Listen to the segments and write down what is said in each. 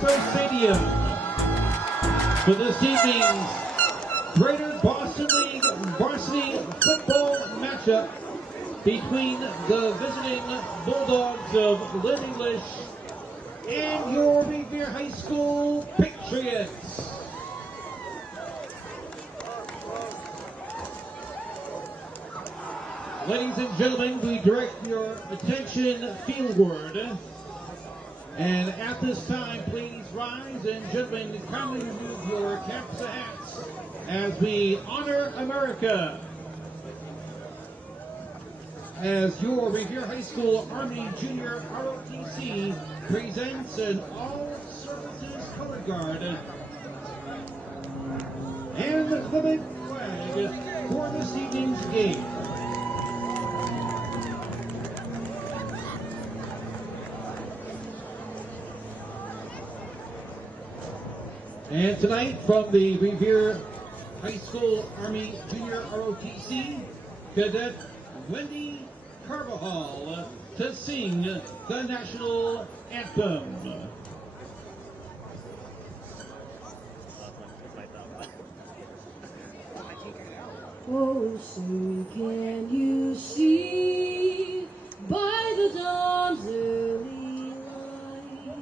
RHS Stadium for this evening's Greater Boston League varsity football matchup between the visiting Bulldogs of Lynn English and your Revere High School Patriots. Ladies and gentlemen, we direct your attention fieldward. And at this time, please rise, and gentlemen, kindly remove your caps and hats as we honor America. As your Revere High School Army Junior ROTC presents an all-services color guard and the big flag for this evening's game. And tonight, from the Revere High School Army Junior ROTC, Cadet Wendy Carvajal to sing the national anthem. Oh, say can you see by the dawn's early light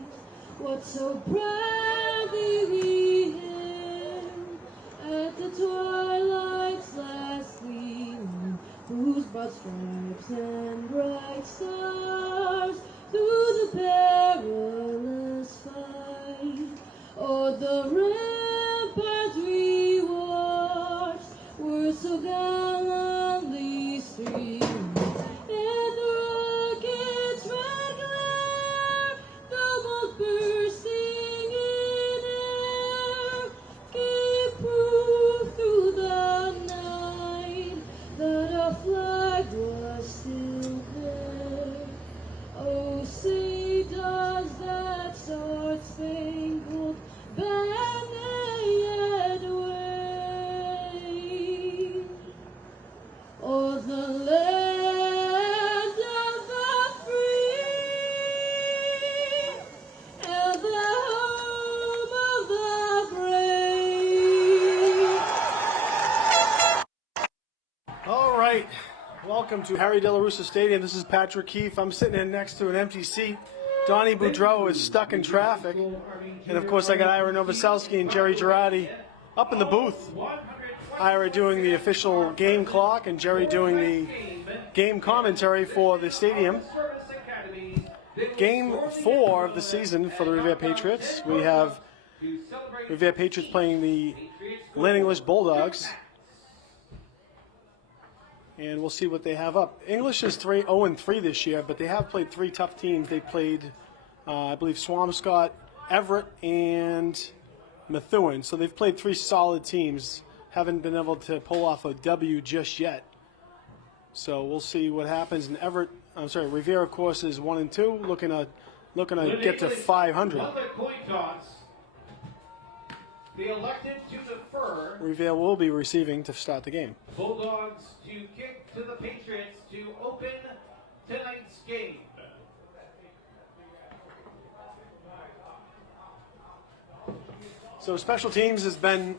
what so proudly we hailed at the twilight's last gleam, whose broad stripes and bright stars through the perilous fight o'er the ramparts we watched were so gallantly streamed, and the rockets' red glare, the balls bursting in air, gave proof through the night that our flag was still there. Oh, say does that star-spangled banner yet wave o'er the land of the free and the home of the brave. All right, welcome to Harry De La Russa Stadium. This is Patrick Keefe. I'm sitting in next to an empty seat. Donnie Boudreau is stuck in traffic. And of course I got Ira Novoselsky and Jerry Girardi up in the booth. Ira doing the official game clock and Jerry doing the game commentary for the stadium. Game 4 of the season for the Revere Patriots. We have Revere Patriots playing the Lynn English Bulldogs. And we'll see what they have up. English is 0-3 this year, but they have played 3 tough teams. They played, I believe, Swampscott, Everett, and Methuen. So they've played 3 solid teams. Haven't been able to pull off a W just yet. So we'll see what happens. And Revere, of course, is 1-2, looking to get to 500. The elected to defer. Revere will be receiving to start the game. Bulldogs to kick to the Patriots to open tonight's game. So special teams has been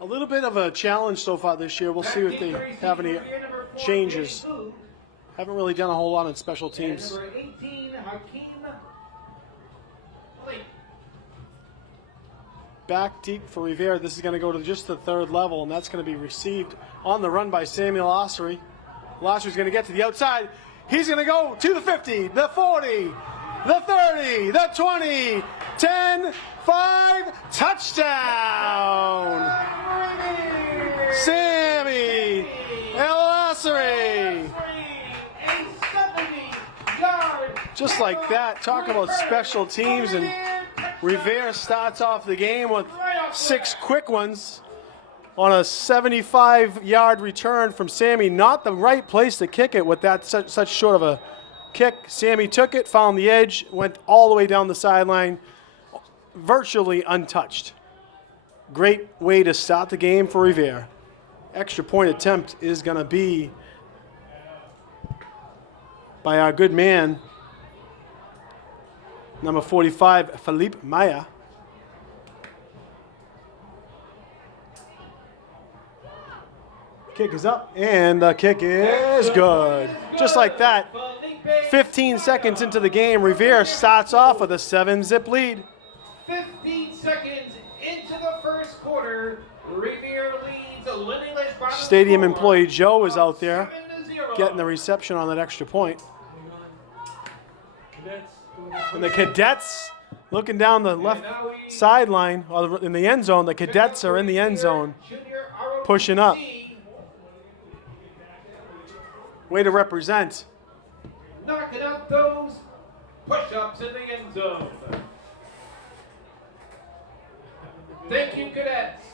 a little bit of a challenge so far this year. We'll see if they have any changes. Haven't really done a whole lot on special teams. Number 18, Hakeem. Back deep for Revere. This is going to go to just the 3rd level, and that's going to be received on the run by Samuel Ossery. Ossery's going to get to the outside. He's going to go to the 50, the 40, the 30, the 20, 10, 5, touchdown! Sammy El Ossery! Just like that. Talk about special teams, and Revere starts off the game with 6 quick ones on a 75-yard return from Sammy. Not the right place to kick it with that such short of a kick. Sammy took it, found the edge, went all the way down the sideline, virtually untouched. Great way to start the game for Revere. Extra point attempt is going to be by our good man, Number 45, Felipe Maya. Kick is up, and the kick is good. Just like that, 15 seconds into the game, Revere starts off with a 7-zip lead. 15 seconds into the first quarter, Revere leads Lynn English by the Stadium score employee Joe is out there 7-0. getting the reception on that extra point. And the Cadets looking down the left sideline, or in the end zone. The Cadets are in the end zone, pushing up. Way to represent. Knocking out those push-ups in the end zone. Thank you, Cadets.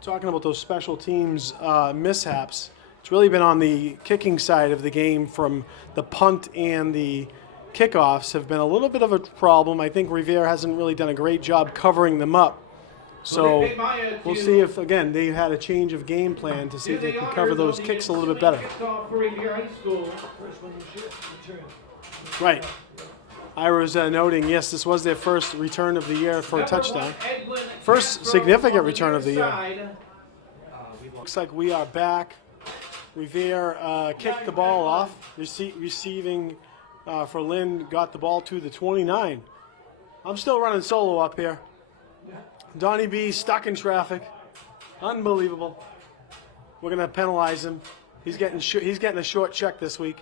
Talking about those special teams mishaps, it's really been on the kicking side of the game. From the punt and the kickoffs have been a little bit of a problem. I think Revere hasn't really done a great job covering them up. So we'll see if, again, they had a change of game plan to see if they can cover those kicks a little bit better. Right. Ira's noting, yes, this was their first return of the year for a touchdown. First significant return of the year. Looks like we are back. Revere kicked the ball off. Receiving for Lynn, got the ball to the 29. I'm still running solo up here. Donnie B stuck in traffic. Unbelievable. We're going to penalize him. He's getting a short check this week.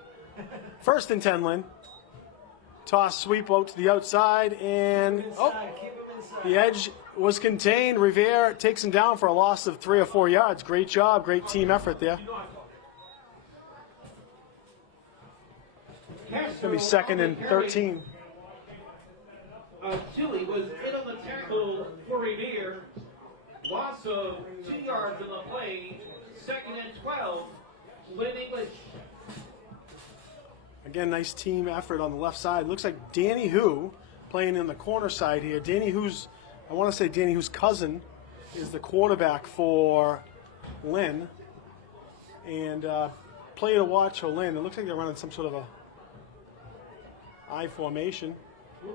1st and 10, Lynn. Toss sweep out to the outside, and the edge was contained. Revere takes him down for a loss of 3 or 4 yards. Great job, great team effort there. It's going to be 2nd and 13. Chile was in on the tackle for Revere. Loss of 2 yards on the play. 2nd and 12. Lynn English. Again, nice team effort on the left side. Looks like Danny Hu playing in the corner side here. Danny Hu's cousin is the quarterback for Lynn. And play to watch for Lynn. It looks like they're running some sort of a I formation.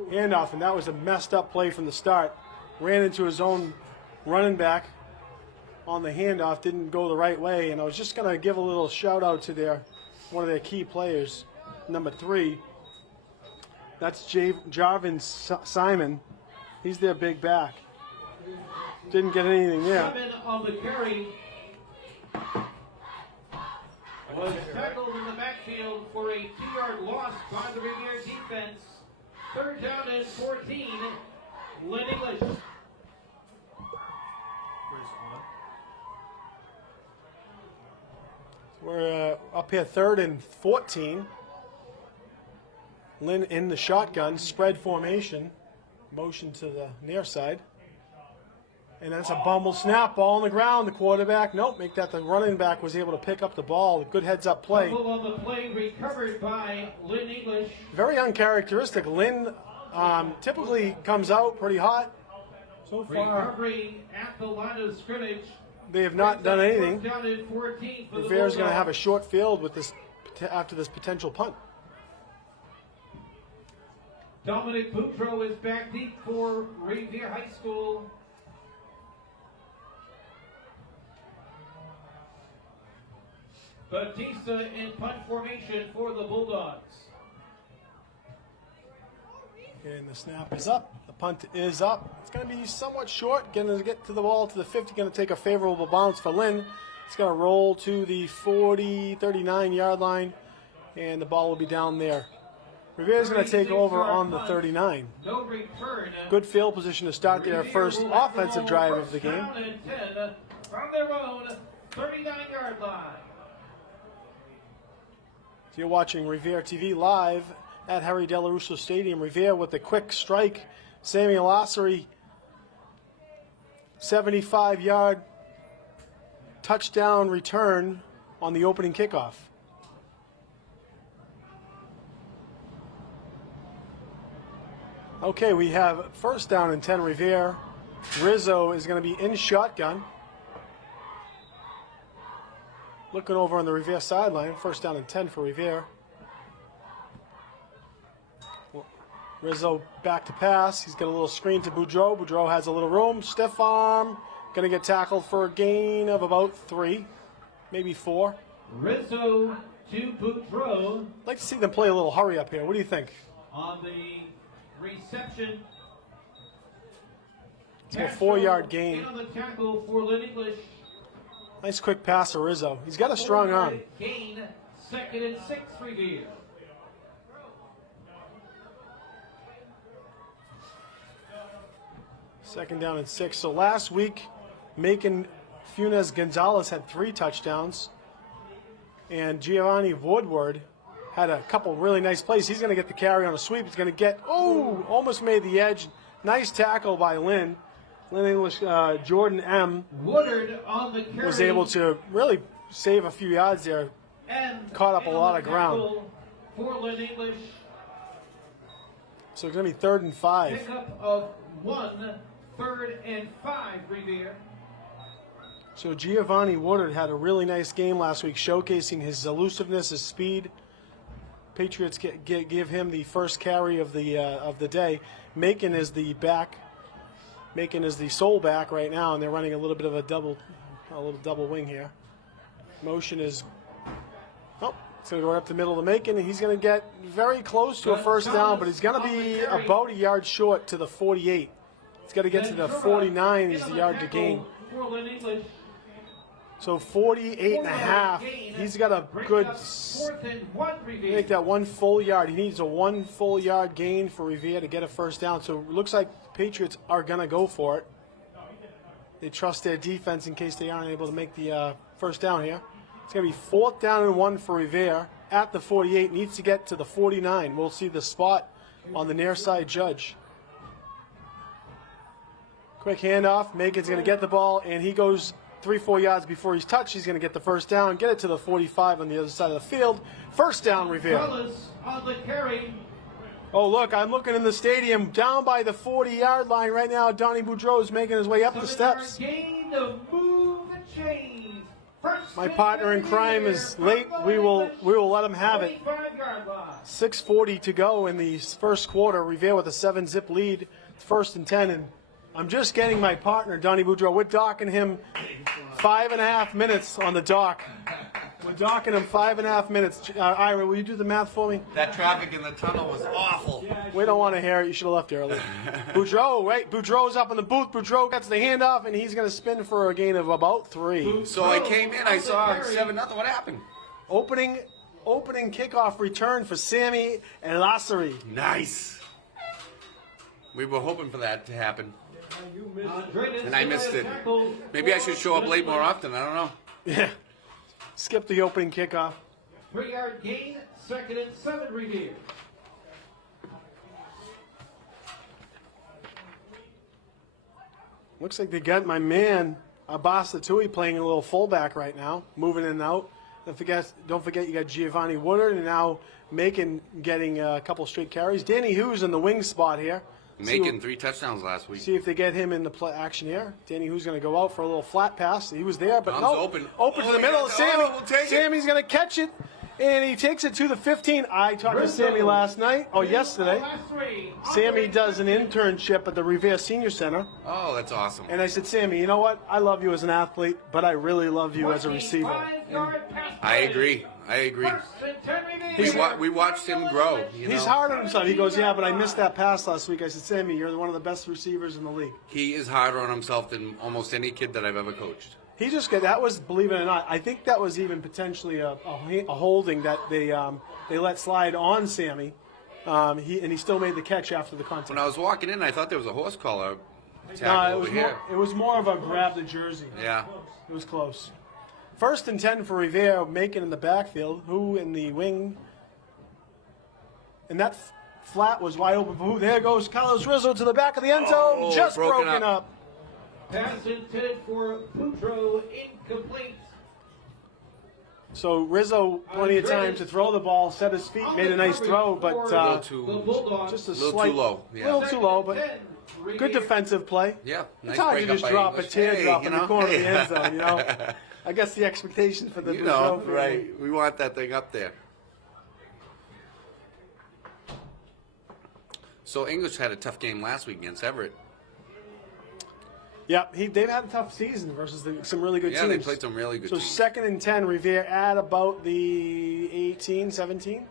Handoff, and that was a messed up play from the start. Ran into his own running back on the handoff, didn't go the right way, and I was just going to give a little shout out to one of their key players, number 3. That's Jarvin Simon. He's their big back. Didn't get anything there. 7 on the carry. Was tackled in the backfield for a 2-yard loss by the Revere defense. 3rd down and 14. Lynn English. We're up here 3rd and 14. Lynn in the shotgun, spread formation. Motion to the near side. And that's a bumble snap, ball on the ground. The quarterback, nope, make that the running back was able to pick up the ball. Good heads up play. Fumble on the play recovered by Lynn English. Very uncharacteristic. Lynn typically comes out pretty hot. So far, recovery at the line of scrimmage. They have not done anything. Revere's going to have a short field with this after this potential punt. Dominic Boudreau is back deep for Revere High School. Batista in punt formation for the Bulldogs. And the snap is up. The punt is up. It's going to be somewhat short. Going to get to the ball to the 50. Going to take a favorable bounce for Lynn. It's going to roll to the 39-yard line, and the ball will be down there. Revere's going to take over on the 39. No return. Good field position to start their first offensive drive of the game. Down and 10 from their own 39-yard line. So you're watching Revere TV live at Harry Delarusso Stadium. Revere with the quick strike. Samuel Ossery, 75-yard touchdown return on the opening kickoff. Okay, we have 1st down and 10 Revere. Rizzo is going to be in shotgun. Looking over on the Revere sideline. 1st down and 10 for Revere. Rizzo back to pass. He's got a little screen to Boudreau. Boudreau has a little room. Stiff arm. Going to get tackled for a gain of about 3, maybe 4. Rizzo to Boudreau. I'd like to see them play a little hurry up here. What do you think? On the reception. It's a 4-yard gain. In on the tackle for Lynn English. Nice quick pass to Rizzo. He's got a strong arm. Gain, 2nd and 6, Revere. Second down and 6. So last week, Macon Funes Gonzalez had 3 touchdowns. And Giovanni Woodward had a couple really nice plays. He's going to get the carry on a sweep. He's going to get, almost made the edge. Nice tackle by Lynn. Lynn English, Jordan M. Woodard on the carry. Was able to really save a few yards there. And caught up a lot of ground. For Lynn English. So it's going to be 3rd and 5. Pickup of 1, 3rd and 5, Revere. So Giovanni Woodard had a really nice game last week, showcasing his elusiveness, his speed. Patriots give him the first carry of the day. Macon is the back. Macon is the sole back right now, and they're running a little bit of a double wing here. Motion is, it's going to go up the middle of Macon, and he's going to get very close to a first down, but he's going to be about a yard short to the 48. He's got to get to the 49 is the yard to gain. So 48 and a half. He's got a good, make that 1 full yard. He needs a 1 full yard gain for Revere to get a first down. So it looks like Patriots are going to go for it. They trust their defense in case they aren't able to make the first down here. It's going to be 4th down and 1 for Revere at the 48. Needs to get to the 49. We'll see the spot on the near side judge. Quick handoff. Macon's going to get the ball, and he goes 3-4 yards before he's touched. He's going to get the first down, get it to the 45 on the other side of the field. First down, Revere. On the carry. Oh, look, I'm looking in the stadium down by the 40-yard line right now. Donnie Boudreau is making his way up the steps. My partner in crime is late. We will let him have it. 6:40 to go in the first quarter. Revere with a 7-zip lead. It's 1st and 10, and I'm just getting my partner, Donnie Boudreau. We're docking him 5.5 minutes on the dock. We're docking him 5.5 minutes. Ira, will you do the math for me? That traffic in the tunnel was awful. We don't want to hear it. You should have left early. Boudreau, right? Boudreau's up in the booth. Boudreau gets the handoff, and he's going to spin for a gain of about 3. So I came in, I saw 7-0. What happened? Opening kickoff return for Sammy and Lassery. Nice. We were hoping for that to happen. And I missed it. Maybe I should show up late more often. I don't know. Yeah. Skip the opening kickoff. 3-yard gain, 2nd and 7, Revere. Looks like they got my man, Abbas Latui, playing a little fullback right now, moving in and out. Don't forget you got Giovanni Woodard, and now Macon getting a couple straight carries. Danny Hughes in the wing spot here. Making 3 touchdowns last week. See if they get him in the action here. Danny Who's going to go out for a little flat pass. He was there, but no. Open To the middle. Sammy. We'll take Sammy's going to catch it, and he takes it to the 15. I talked to Sammy last night, yesterday. Sammy does an internship at the Revere Senior Center. Oh, that's awesome. And I said, Sammy, you know what? I love you as an athlete, but I really love you as a receiver. I agree. We watched him grow. He's hard on himself. He goes, yeah, but I missed that pass last week. I said, Sammy, you're one of the best receivers in the league. He is harder on himself than almost any kid that I've ever coached. He just got, that was, believe it or not, I think that was even potentially a holding that they let slide on Sammy. He still made the catch after the contact. When I was walking in, I thought there was a horse collar tackle over here. It was more of a grab the jersey. Yeah. It was close. 1st and 10 for Revere, Macon in the backfield. Who in the wing? And that flat was wide open for who? There goes Carlos Rizzo to the back of the end zone. Just broken up. Pass intended for Boudreau, incomplete. So Rizzo, plenty of time to throw the ball, set his feet, made a nice throw, but just a slight, too low. Yeah. Little too low, but good defensive play. Yeah, nice it's hard to just drop a teardrop in the corner of the end zone, you know. I guess the expectation for the Boudreau. Right? We want that thing up there. So English had a tough game last week against Everett. Yeah, they've had a tough season versus some really good teams. Yeah, they played some really good teams. So 2nd and 10, Revere at about the 18, 17.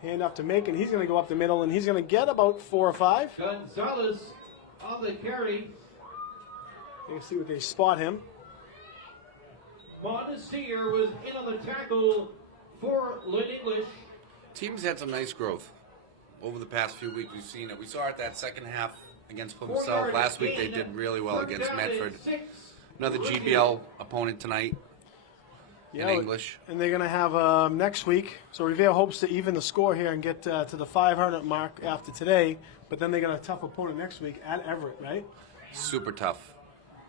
Hand off to Macon. He's going to go up the middle, and he's going to get about 4 or 5. Gonzalez on the carry. You can see what they spot him. Montesir was in on the tackle for Lynn English. Teams had some nice growth over the past few weeks. We've seen it. We saw it that second half against Plymouth South. Last week they did really well against Medford. Another GBL opponent tonight in English. And they're going to have next week. So Revere hopes to even the score here and get to the 500 mark after today. But then they got a tough opponent next week at Everett, right? Super tough.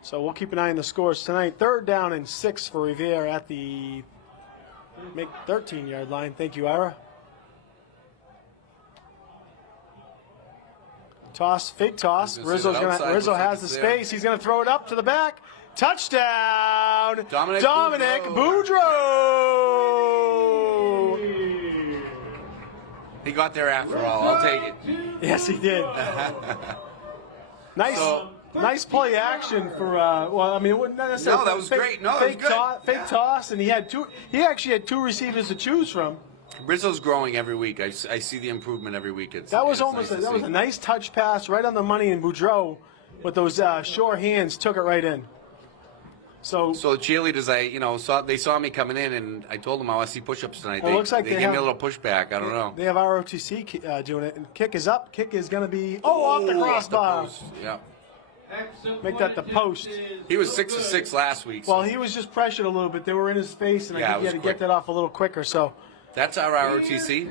So we'll keep an eye on the scores tonight. 3rd down and 6 for Revere at the 13-yard line. Thank you, Ira. Toss, fake toss. Rizzo has the space. He's going to throw it up to the back. Touchdown! Dominic Boudreau! He got there after all. I'll take it. Yes, he did. Nice play action for. Well, I mean, it wasn't necessarily. No, that was great. No, fake that was good. Fake toss, and he actually had 2 receivers to choose from. Rizzo's growing every week. I see the improvement every week. That was a nice touch pass right on the money, and Boudreau, with those sure hands, took it right in. So the cheerleaders, they saw me coming in, and I told them I want to see push-ups tonight. It looks like they gave me a little pushback. I don't know. They have ROTC doing it, and kick is up. Kick is going to be off the crossbar. Yeah. Make that the post. He was 6 of 6 last week. Well, he was just pressured a little bit. They were in his face, and I think he had to get that off a little quicker. So that's our ROTC.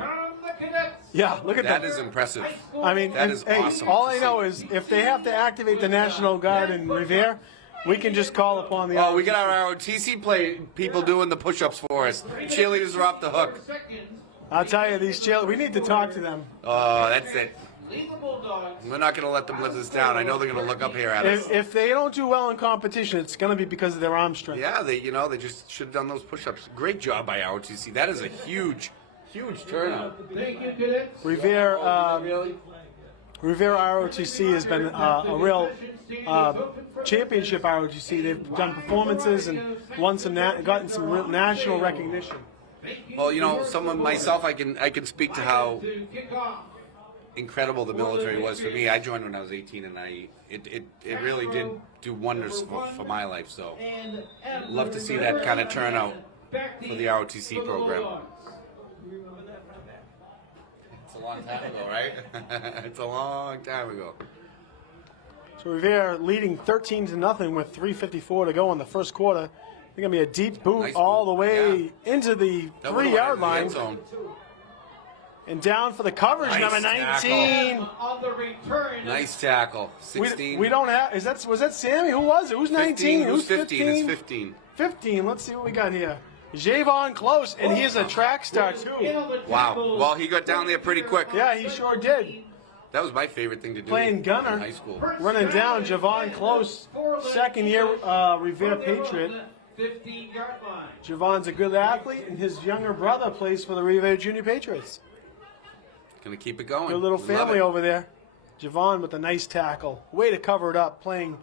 Yeah, look at that. That is impressive. I mean, that is awesome. All I know is if they have to activate the National Guard in Revere, we can just call upon the. Oh, we got our ROTC people doing the push-ups for us. Cheerleaders are off the hook. I'll tell you, these cheerleaders. We need to talk to them. Oh, that's it. We're not going to let them let us down. I know they're going to look up here at us. If they don't do well in competition, it's going to be because of their arm strength. Yeah, they just should have done those push-ups. Great job by ROTC. That is a huge turnout. Thank you, cadets. Revere ROTC has been a real championship ROTC. They've done performances and won gotten some real national recognition. Well, someone myself, I can speak to how incredible the military was for me. I joined when I was 18, and it really did do wonders for my life. So, love to see that kind of turnout for the ROTC program. It's a long time ago, right? It's a long time ago. So Revere leading 13-0 with 3:54 to go in the first quarter. It's going to be a deep boot all the way into the 3-yard line. And down for the coverage, number 19. On the return. Nice tackle. 16. We don't have. Was that Sammy? Who was it? Who's 19? Who's 15? It's 15. 15. Let's see what we got here. Javon Close, and he is a track star too. Wow. Well, he got down there pretty quick. Yeah, he sure did. That was my favorite thing to do. Playing gunner in high school. Running down Javon Close, second-year Revere Patriot. 15-yard line. Javon's a good athlete, and his younger brother plays for the Revere Junior Patriots. Gonna keep it going. Good little family over there. Javon with a nice tackle. Way to cover it up, playing,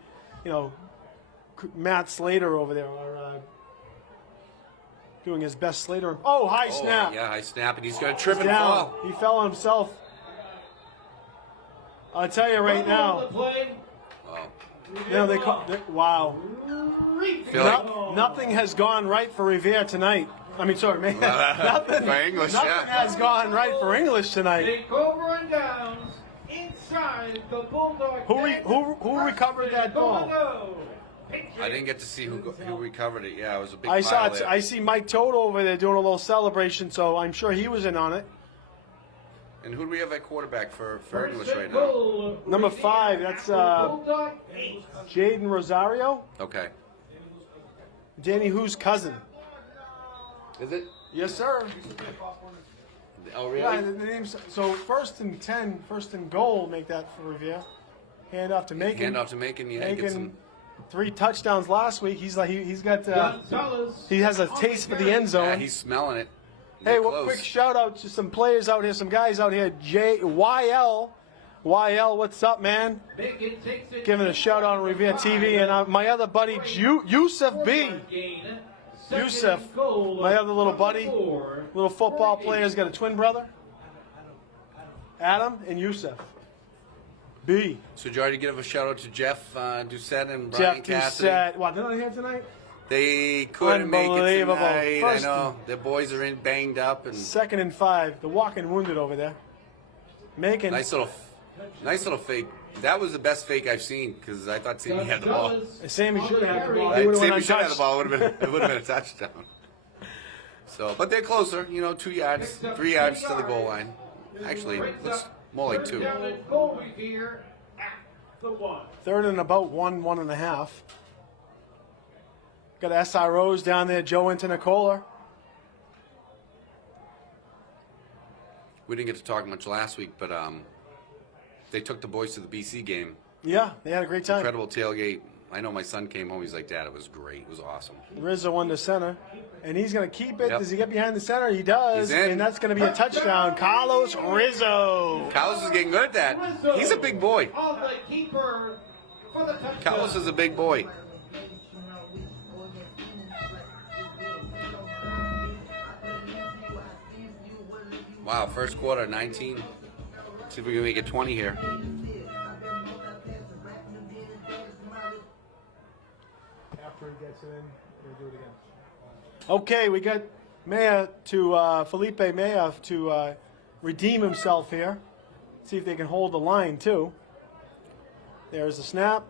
Matt Slater over there, doing his best Slater. Oh, high snap. Yeah, high snap, and he's gonna trip and down. fall. He fell on himself. I'll tell you right now. Wow. Nothing has gone right for Revere tonight. I mean, sorry, man. Nothing has gone right for English tonight. Take over and downs inside the Bulldog. Who recovered that ball? I didn't get to see who recovered it. Yeah, it was a big I see Mike Toto over there doing a little celebration, so I'm sure he was in on it. And who do we have at quarterback for English right now? Number 5, that's Jaden Rosario. Okay. Danny Who's cousin. Is it? Yes, sir. Oh, really? Yeah, the name's, so first and goal, make that for Revere. Hand off to Macon. Yeah. Macon, 3 touchdowns last week. He has a taste for the end zone. Yeah, he's smelling it. Hey, well, close. quick shout out to some players out here, some guys out here. YL, what's up, man? Giving a shout out on Revere TV, and my other buddy Yusuf B. Yusuf, my other little buddy, little football player, has got a twin brother, Adam and Yusuf B. So did you already give a shout out to Jeff Doucette and Brian Jeff Cassidy? Doucette. What, they're not here tonight? They couldn't make it Unbelievable. tonight. First- I know their boys are in banged up and 2nd and 5. The walking wounded over there. Making nice little fake. That was the best fake I've seen because I thought Sammy had the ball. Sammy should have had the ball. He Right, would've went Sammy should have had the untouched. ball. It would have been a touchdown. So, but they're closer. 2 yards, 3 yards to the goal line. Actually, it's more like 2. 3rd and about 1.5. Got SROs down there, Joe into Nicola. We didn't get to talk much last week, but they took the boys to the BC game. Yeah, they had a great time. Incredible tailgate. I know my son came home. He's like, Dad, it was great. It was awesome. Rizzo won the center, and he's going to keep it. Yep. Does he get behind the center? He does, He's in. and that's going to be a touchdown. Carlos Rizzo. Carlos is getting good at that. He's a big boy. Carlos Carlos is a big boy. Wow, first quarter, 19. See if we can make it 20 here. After he gets it in, we'll do it again. Okay, we got Felipe Maya to redeem himself here. See if they can hold the line, too. There's the snap.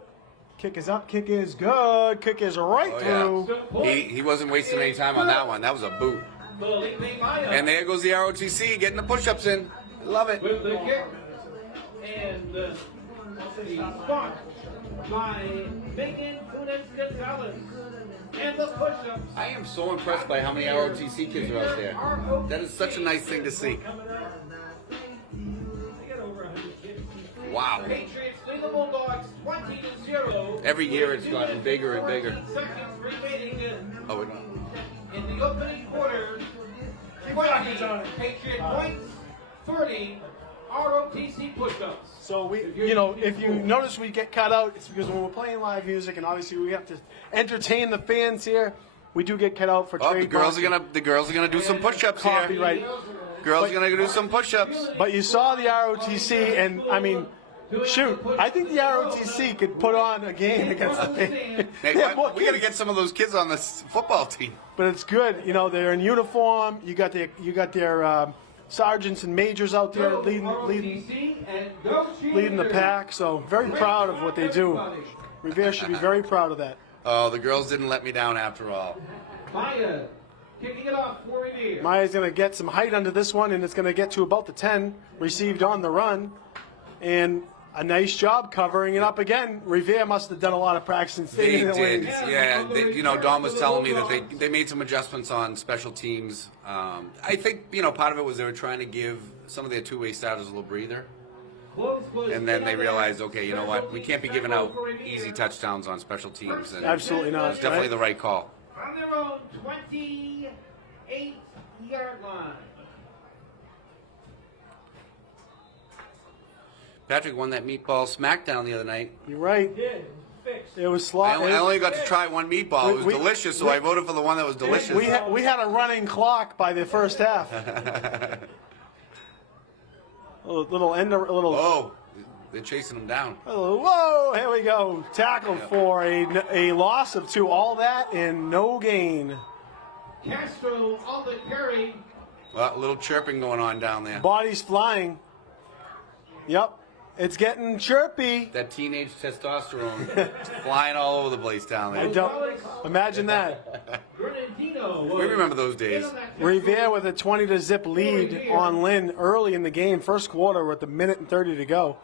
Kick is up. Kick is good. Kick is right through. Oh, yeah. He wasn't wasting any time on that one. That was a boot. And there goes the ROTC getting the push-ups in. Love it. With the kick and the spot by Megan Funes-Gonzalez and the push-ups. I am so impressed by how many ROTC kids are out there. That is such a nice thing to see. Wow. Patriots lead the Bulldogs 20-0. Every year it's gotten bigger and bigger. 14 seconds remaining Oh, wait. in the opening quarter. 20 Patriot points, 30 ROTC push-ups. So if you notice we get cut out, it's because when we're playing live music, and obviously we have to entertain the fans here, we do get cut out for Oh, trade. the girls are gonna do some push-ups here. Copyright. Girls are gonna do some push-ups. But you saw the ROTC, and I mean, shoot, I think the ROTC could put on a game against the Hey, They have more we gotta kids. get some of those kids on this football team. But it's good, they're in uniform. You got their sergeants and majors out there leading the pack. So very proud of what they do. Revere should be very proud of that. Oh, the girls didn't let me down after all. Maya kicking it off for Revere. Maya's going to get some height under this one, and it's going to get to about the 10 received on the run. And a nice job covering it up again. Revere must have done a lot of practice and They staying in the did, lanes. yeah. Dawn was telling me that they made some adjustments on special teams. I think part of it was they were trying to give some of their two-way starters a little breather, and then they realized, okay, you know what, we can't be giving out easy touchdowns on special teams. And Absolutely not. It's definitely right? the right call. On their own 28-yard line. Patrick won that meatball smackdown the other night. You're right. It was I sloppy. only got to try one meatball. It was We- delicious, so I voted for the one that was delicious. We had a running clock by the first half. Oh, they're chasing him down. Whoa, here we go. Tackle for a loss of 2. All that and no gain. Castro on the carry. Well, a little chirping going on down there. Bodies flying. Yep. It's getting chirpy. That teenage testosterone flying all over the place down I there. don't imagine that. Bernardino. We remember those days. Revere with a 20-0 lead on Lynn early in the game. First quarter with a minute and 30 to go.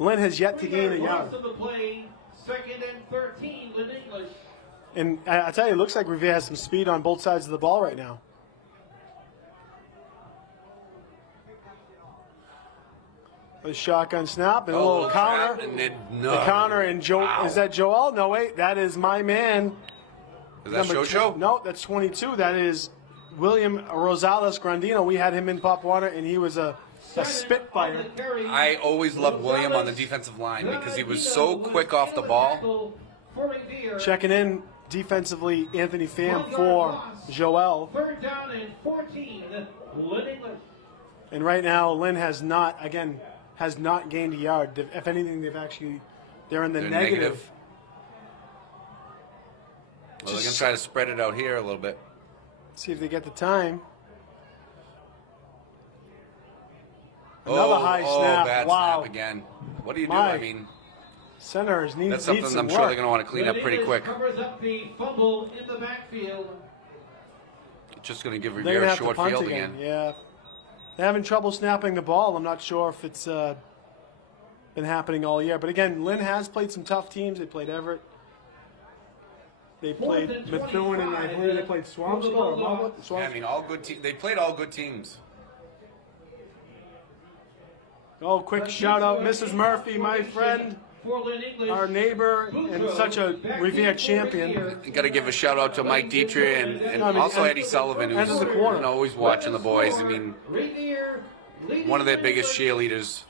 Lynn has yet to gain a yard. Of the play, 2nd and 13, Lynn English. And I tell you, it looks like Revere has some speed on both sides of the ball right now. A shotgun snap and a little counter. trap, and then, The counter and Joe. Wow. Is that Joel? No, wait. That is my man. Is that Number Show? No, that's 22. That is William Rosales Grandino. We had him in Pop Warner, and he was a spitfire. I always loved William on the defensive line because he was so quick off the ball. Checking in defensively, Anthony Pham for Joel. 3rd down and 14. Lynn English. And right now, Lynn has not gained a yard. If anything, they're in the They're negative. Well, they're going to try to spread it out here a little bit. See if they get the time. Another high snap. Bad Wow. snap again. What do you do? My. I mean, Centers need that's some something I'm work. sure they're going to want to clean up pretty quick. Covers up the fumble in the backfield. Just going to give They're Revere gonna a have to short punt field again. again. Yeah, they're having trouble snapping the ball. I'm not sure if it's been happening all year. But again, Lynn has played some tough teams. They played Everett. They played Methuen, and I believe they played Swampscott or Monmouth. Yeah, I mean, all good teams. They played all good teams. Oh, quick shout out, Mrs. Murphy, my friend, our neighbor, and such a Revere champion. You got to give a shout out to Mike Dietrich and also Eddie Sullivan, who's end of the quarter. always watching the boys. I mean, one of their biggest cheerleaders,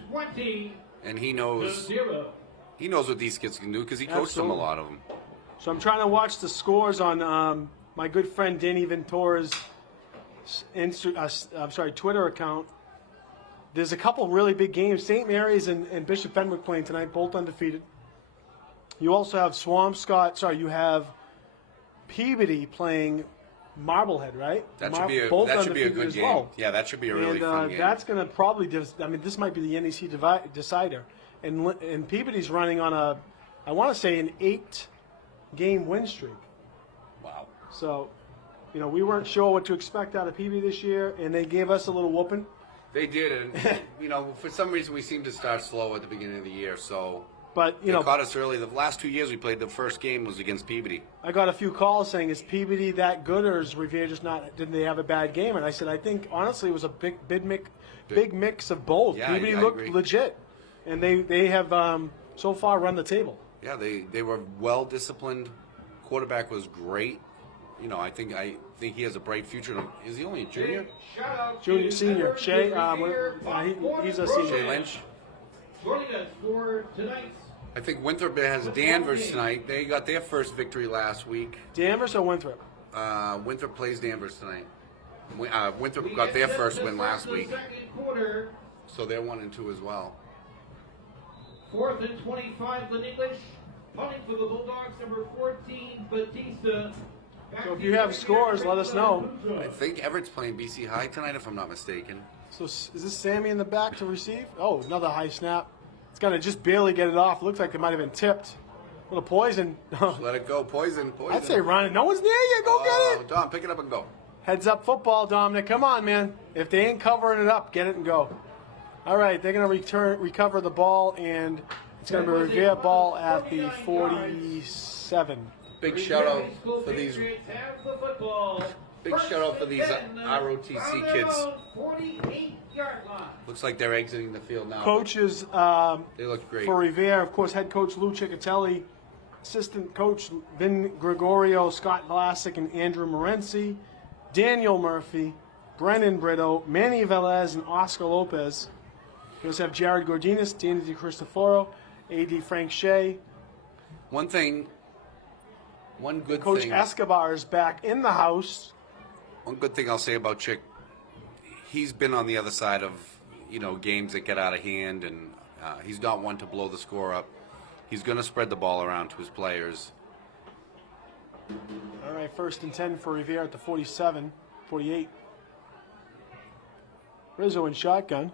and he knows what these kids can do because he coached them, a lot of them. So I'm trying to watch the scores on my good friend Danny Ventura's Twitter account. There's a couple really big games. St. Mary's and Bishop Fenwick playing tonight, both undefeated. You also have you have Peabody playing Marblehead, right? That should be a good game. Well. Yeah, that should be a really fun game. That's going to probably this might be the NEC decider. And Peabody's running on I want to say an 8-game win streak. Wow. So, we weren't sure what to expect out of Peabody this year, and they gave us a little whooping. They did, and for some reason we seemed to start slow at the beginning of the year. So, but they caught us early. The last 2 years we played, the first game was against Peabody. I got a few calls saying, "Is Peabody that good, or is Revere just not? Didn't they have a bad game?" And I said, "I think honestly it was a big mix of both. Yeah, Peabody I looked agree. legit, and they have so far run the table." Yeah, they were well disciplined. Quarterback was great. I think he has a bright future. Is he only a junior? Senior. Shay, he's a senior. Shay Lynch. Joining us for tonight's. I think Winthrop has Danvers tonight. They got their first victory last week. Danvers or Winthrop? Winthrop plays Danvers tonight. Winthrop got their first win last week, so they're 1-2 as well. 4th and 25, Lynn English. Punting for the Bulldogs, number 14, Batista. So if you have scores, let us know. I think Everett's playing BC High tonight, if I'm not mistaken. So is this Sammy in the back to receive? Oh, another high snap. It's going to just barely get it off. Looks like it might have been tipped. A little poison. Let it go. Poison. I'd say run. No one's near you. Go get it. Dom, pick it up and go. Heads up football, Dominic. Come on, man. If they ain't covering it up, get it and go. All right, they're going to recover the ball, and it's going to be a Revere ball at the 47. Big shout out for these. Big shout out for these ROTC kids. Looks like they're exiting the field now. Coaches, they look great. For Revere, of course, head coach Lou Ciccatelli, assistant coach Vin Gregorio, Scott Vlasic, and Andrew Morency, Daniel Murphy, Brennan Brito, Manny Velez, and Oscar Lopez. We also have Jared Gordinas, Danny DiCristoforo, AD Frank Shea. One good Coach thing. Escobar is back in the house. One good thing I'll say about Chick, he's been on the other side of games that get out of hand, and he's not one to blow the score up. He's going to spread the ball around to his players. All right, 1st and 10 for Revere at the 48. Rizzo in shotgun.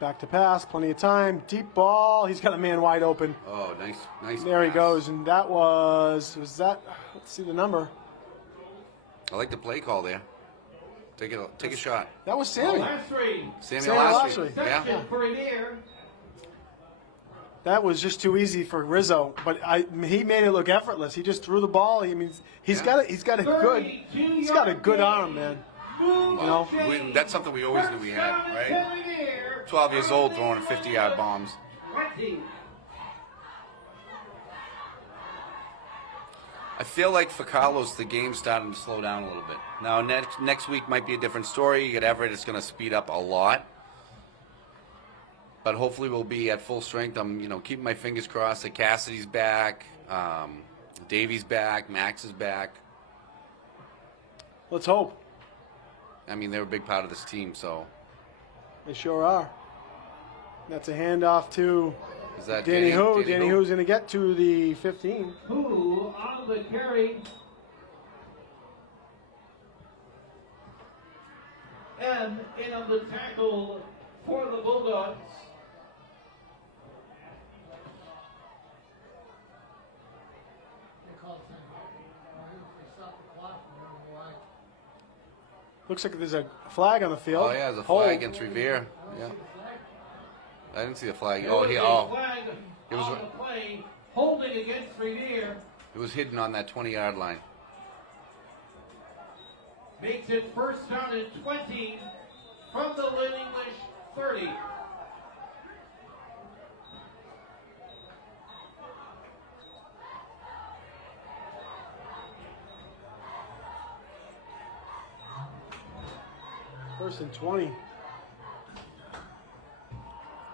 Back to pass, plenty of time. Deep ball. He's got a man wide open. Oh, nice. There he pass. goes, and that was that? Let's see the number. I like the play call there. Take a shot. That was Sammy. Sammy Lastry. Yeah. That was just too easy for Rizzo, but he made it look effortless. He just threw the ball. He's got a good arm, man. That's something we always knew we had, right? 12 years old throwing 50-yard bombs. I feel like for Carlos, the game's starting to slow down a little bit. Now, next week might be a different story. You get Everett, it's going to speed up a lot. But hopefully we'll be at full strength. I'm, keeping my fingers crossed that Cassidy's back, Davey's back, Max is back. Let's hope. I mean, they're a big part of this team, so. They sure are. That's a handoff to Is that Danny Ho. Danny Ho's going to get to the 15. Who on the carry? And in on the tackle for the Bulldogs. Looks like there's a flag on the field. Oh, yeah, there's a flag against Revere. Yeah. I didn't see the flag. Oh, he, Flag it was on the play, holding against Revere. It was hidden on that 20-yard line. Makes it first down and 20 from the Lynn English 30. First and 20.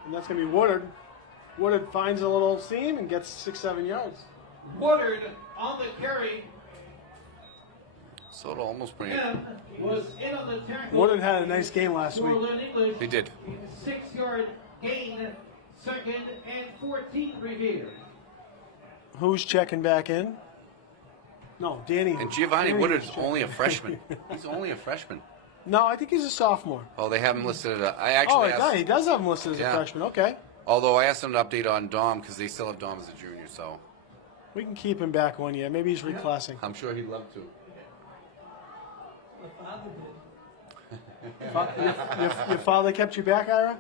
And that's going to be Woodard. Woodard finds a little seam and gets 6-7 yards. Woodard on the carry. So it'll almost bring it. Was in on the tackle. Woodard had a nice game last for week. Lynn English. He did. 6-yard gain, second and 14 Revere. Who's checking back in? No, Danny. And Giovanni Danny Woodard's was checking. only a freshman. He's only a freshman. No, I think he's a sophomore. Oh, they have him listed. I Oh, actually asked, he does have him listed as Yeah. a freshman. Okay. although I asked them to update on Dom because they still have Dom as a junior, so We can keep him back 1 year. Maybe he's reclassing. I'm sure he'd love to. Your father kept you back, Ira?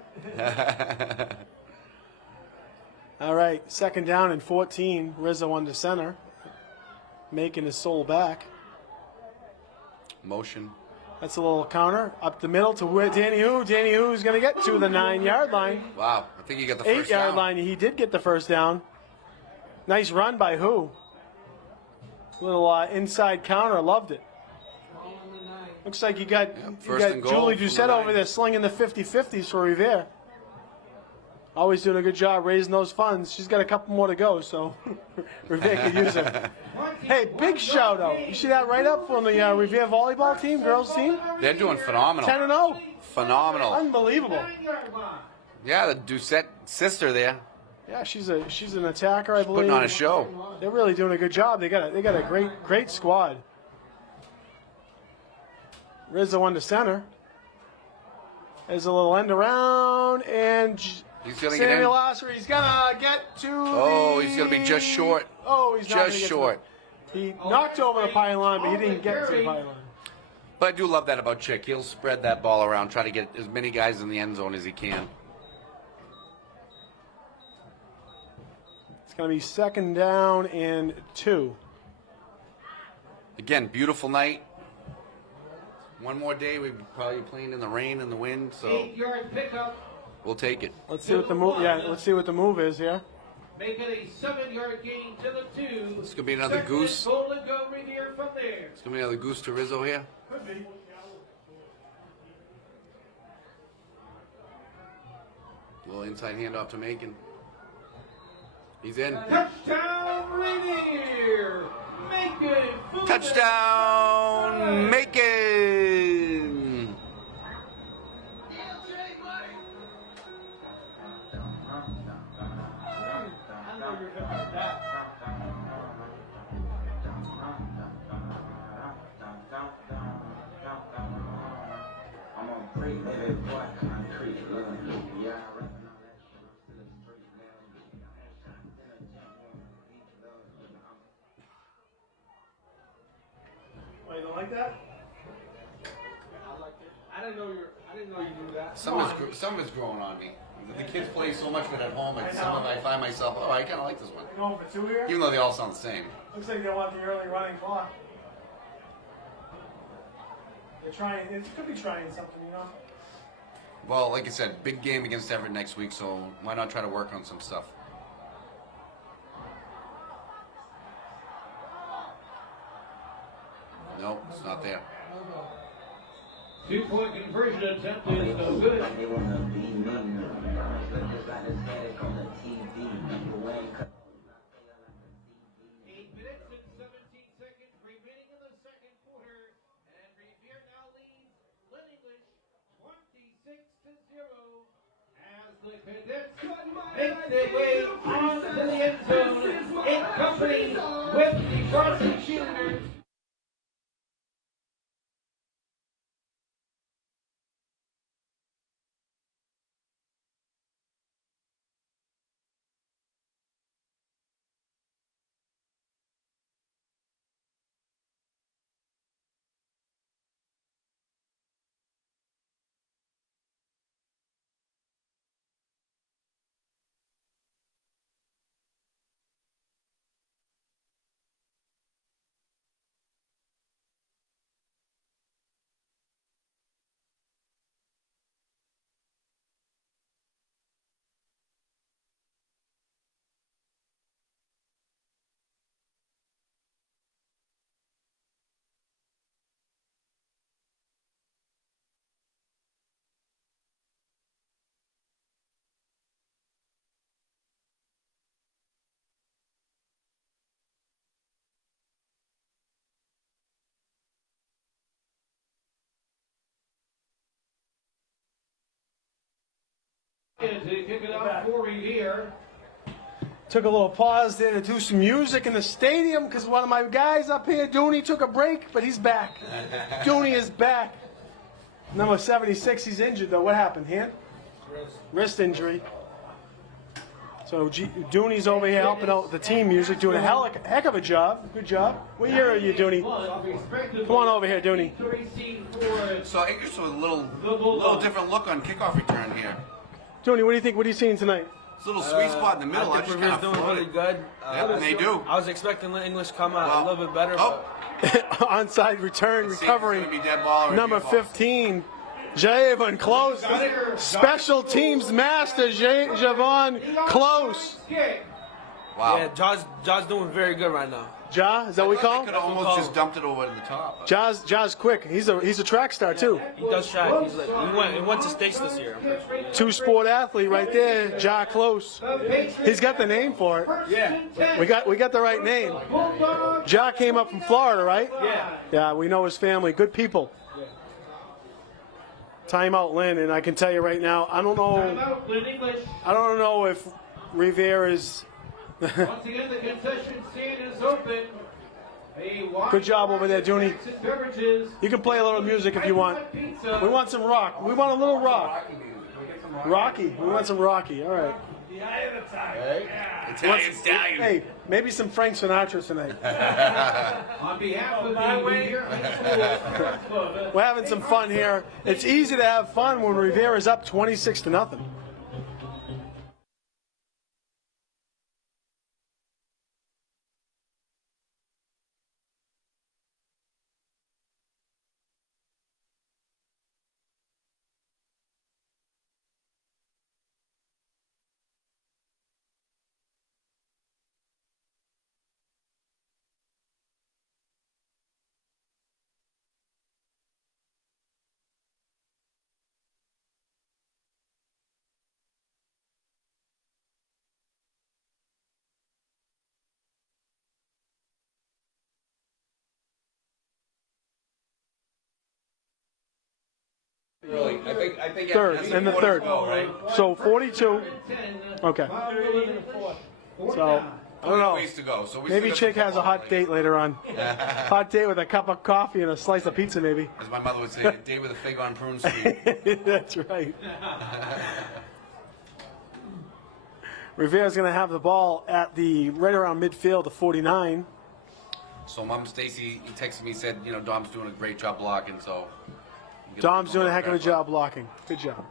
All right, second down and 14. Rizzo under center, making his soul back. Motion. That's a little counter up the middle to where Danny Hu. Danny Hu's going to get to the 9-yard line. Wow, I think he got the first 8-yard down. line. He did get the first down. Nice run by Hu. Little inside counter. Loved it. Looks like you got first and goal Julie from the Doucette 9. over there slinging the 50-50s for Revere. Always doing a good job raising those funds. She's got a couple more to go, so Revere could use it. Hey, big shout out. You see that right up from the Revere volleyball team, girls team? They're doing phenomenal. 10-0. Phenomenal. Unbelievable. 9-yard line. Yeah, the Doucette sister there. Yeah, she's an attacker, I believe. Putting on a show. They're really doing a good job. They got a great squad. Rizzo under center. There's a little end around, and He's going to get in. Samuel Lasser, he's gonna get to. Oh, he's going to be just short. Oh, he's not Just gonna get to short. He knocked over the pylon, but he didn't get to the pylon. But I do love that about Chick. He'll spread that ball around, try to get as many guys in the end zone as he can. It's gonna be second down and 2. Again, beautiful night. One more day, we'd probably be playing in the rain and the wind, so 8-yard pickup. we'll take it. Let's see what the move. Yeah, let's see what the move is here. Make it a 7-yard gain to the 2. It's gonna be another Second goose. Goal and go Revere from there. It's going to be another goose to Rizzo here. Could be. Little inside handoff to Macon. He's in. Touchdown Revere. Make it. Touchdown, Macon! Oh, you don't like that? I like it. I didn't know you knew that. Some of it's growing on me. The kids play so much with it at home, and some of it I find myself, oh, I kind of like this one. Going for 2 here. Even though they all sound the same. Looks like they want the early running clock. They're trying. It could be trying something, you know. Well, like I said, big game against Everett next week, so why not try to work on some stuff? not there. 2-point conversion attempt is no good. 8 minutes and 17 seconds remaining in the second quarter, and Revere now leads Lynn English 26-0 as the Cadets make their way onto the end zone in company with the varsity cheerleaders. To kick it out for Revere. Took a little pause there to do some music in the stadium because one of my guys up here, Dooney, took a break, but he's back. Dooney is back. Number 76, he's injured though. What happened? Hand? Wrist injury. So Dooney's over here helping out with the team music, doing a heck of a job. Good job. What year are you, Dooney? Come on over here, Dooney. So English was a little different look on kickoff return here. Dooney, what do you think? What are you seeing tonight? It's a little sweet spot in the middle. I think Revere's doing really good. Yeah, they do. I was expecting English to come out a little bit better. Onside return, recovering. Number 15, Javon Close. Special teams master, Javon Close. Wow. Yeah, Jaw's doing very good right now. Ja, is that what we call him? Could have almost just dumped it over to the top. Ja's quick. He's a track star too. He does track. He's like he went to states this year. Two-sport athlete right there, Ja Close. He's got the name for it. Yeah. We got the right name. Ja came up from Florida, right? Yeah. Yeah, we know his family. Good people. Timeout, Lynn, and I can tell you right now, I don't know if Revere is. Once again, the concession stand is open. Good job over there, Dooney. You can play a little music if you want. We want some rock. We want a little rock. Rocky. We want some Rocky. All right. Italian. Hey, maybe some Frank Sinatra tonight. On behalf of the Revere High School, We're having some fun here. It's easy to have fun when Revere is up 26-0. Really, I think Third, in the third. So 42. Okay. So, I don't know. Ways to go. So Maybe Chick has a hot date later on. Hot date with a cup of coffee and a slice of pizza, maybe. As my mother would say, a day with a fig on prune sweet. That's right. Rivere's going to have the ball at the right around midfield, the 49. So Mom Stacy, he texted me, said, you know, Dom's doing a great job blocking, so. Dom's doing a heck of a job blocking. Good job.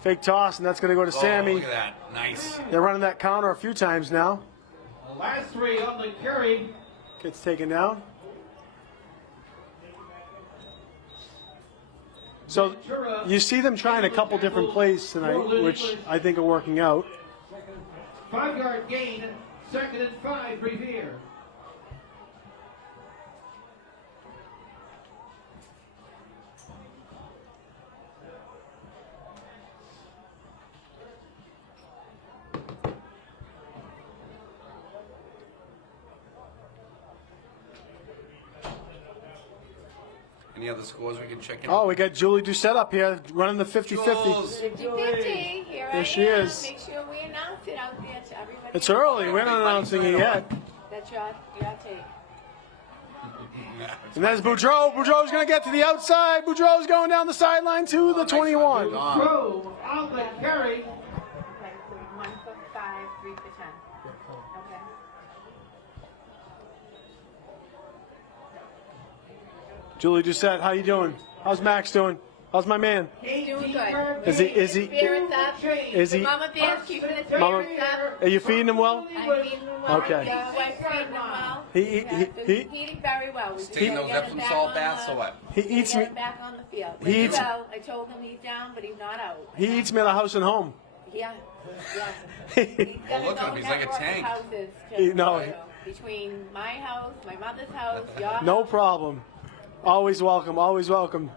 Fake toss, and that's going to go to Sammy. Look at that. Nice. They're running that counter a few times now. the last three on the carry. Gets taken down. So you see them trying a couple different plays tonight, which I think are working out. 5-yard gain, 2nd and 5, Revere. Any other scores we can check in? Oh, we got Julie Doucette up here running the 50-50. Jules. 50-50. Here I There she am. is. Make sure we announce it out there to everybody. It's early. We're not announcing it yet. That's your take. And there's Boudreau. Boudreau's going to get to the outside. Boudreau's going down the sideline to the 21. Throw on the carry. Okay, 1 for 5, 3 for 10. Okay. Julie Doucette, how you doing? How's Max doing? How's my man? He's doing good. Is he? Spirits up. Is he? Mama Bear's keeping the spirits Mama, up. are you feeding him well? I'm feeding him well. Okay. Your wife's feeding him well. He's eating very well. We just Taking gotta those get him Epsom back salt on baths the- or what? he eats get me. him back on the field. He He eats- well. I told him he's down, but he's not out. He eats me at the house and home. Yeah. Yeah. He's got Well, look his at him. own He's like a network of tank. houses He- to- no. Between my house, my mother's house, your No house. problem. Always welcome. Always welcome.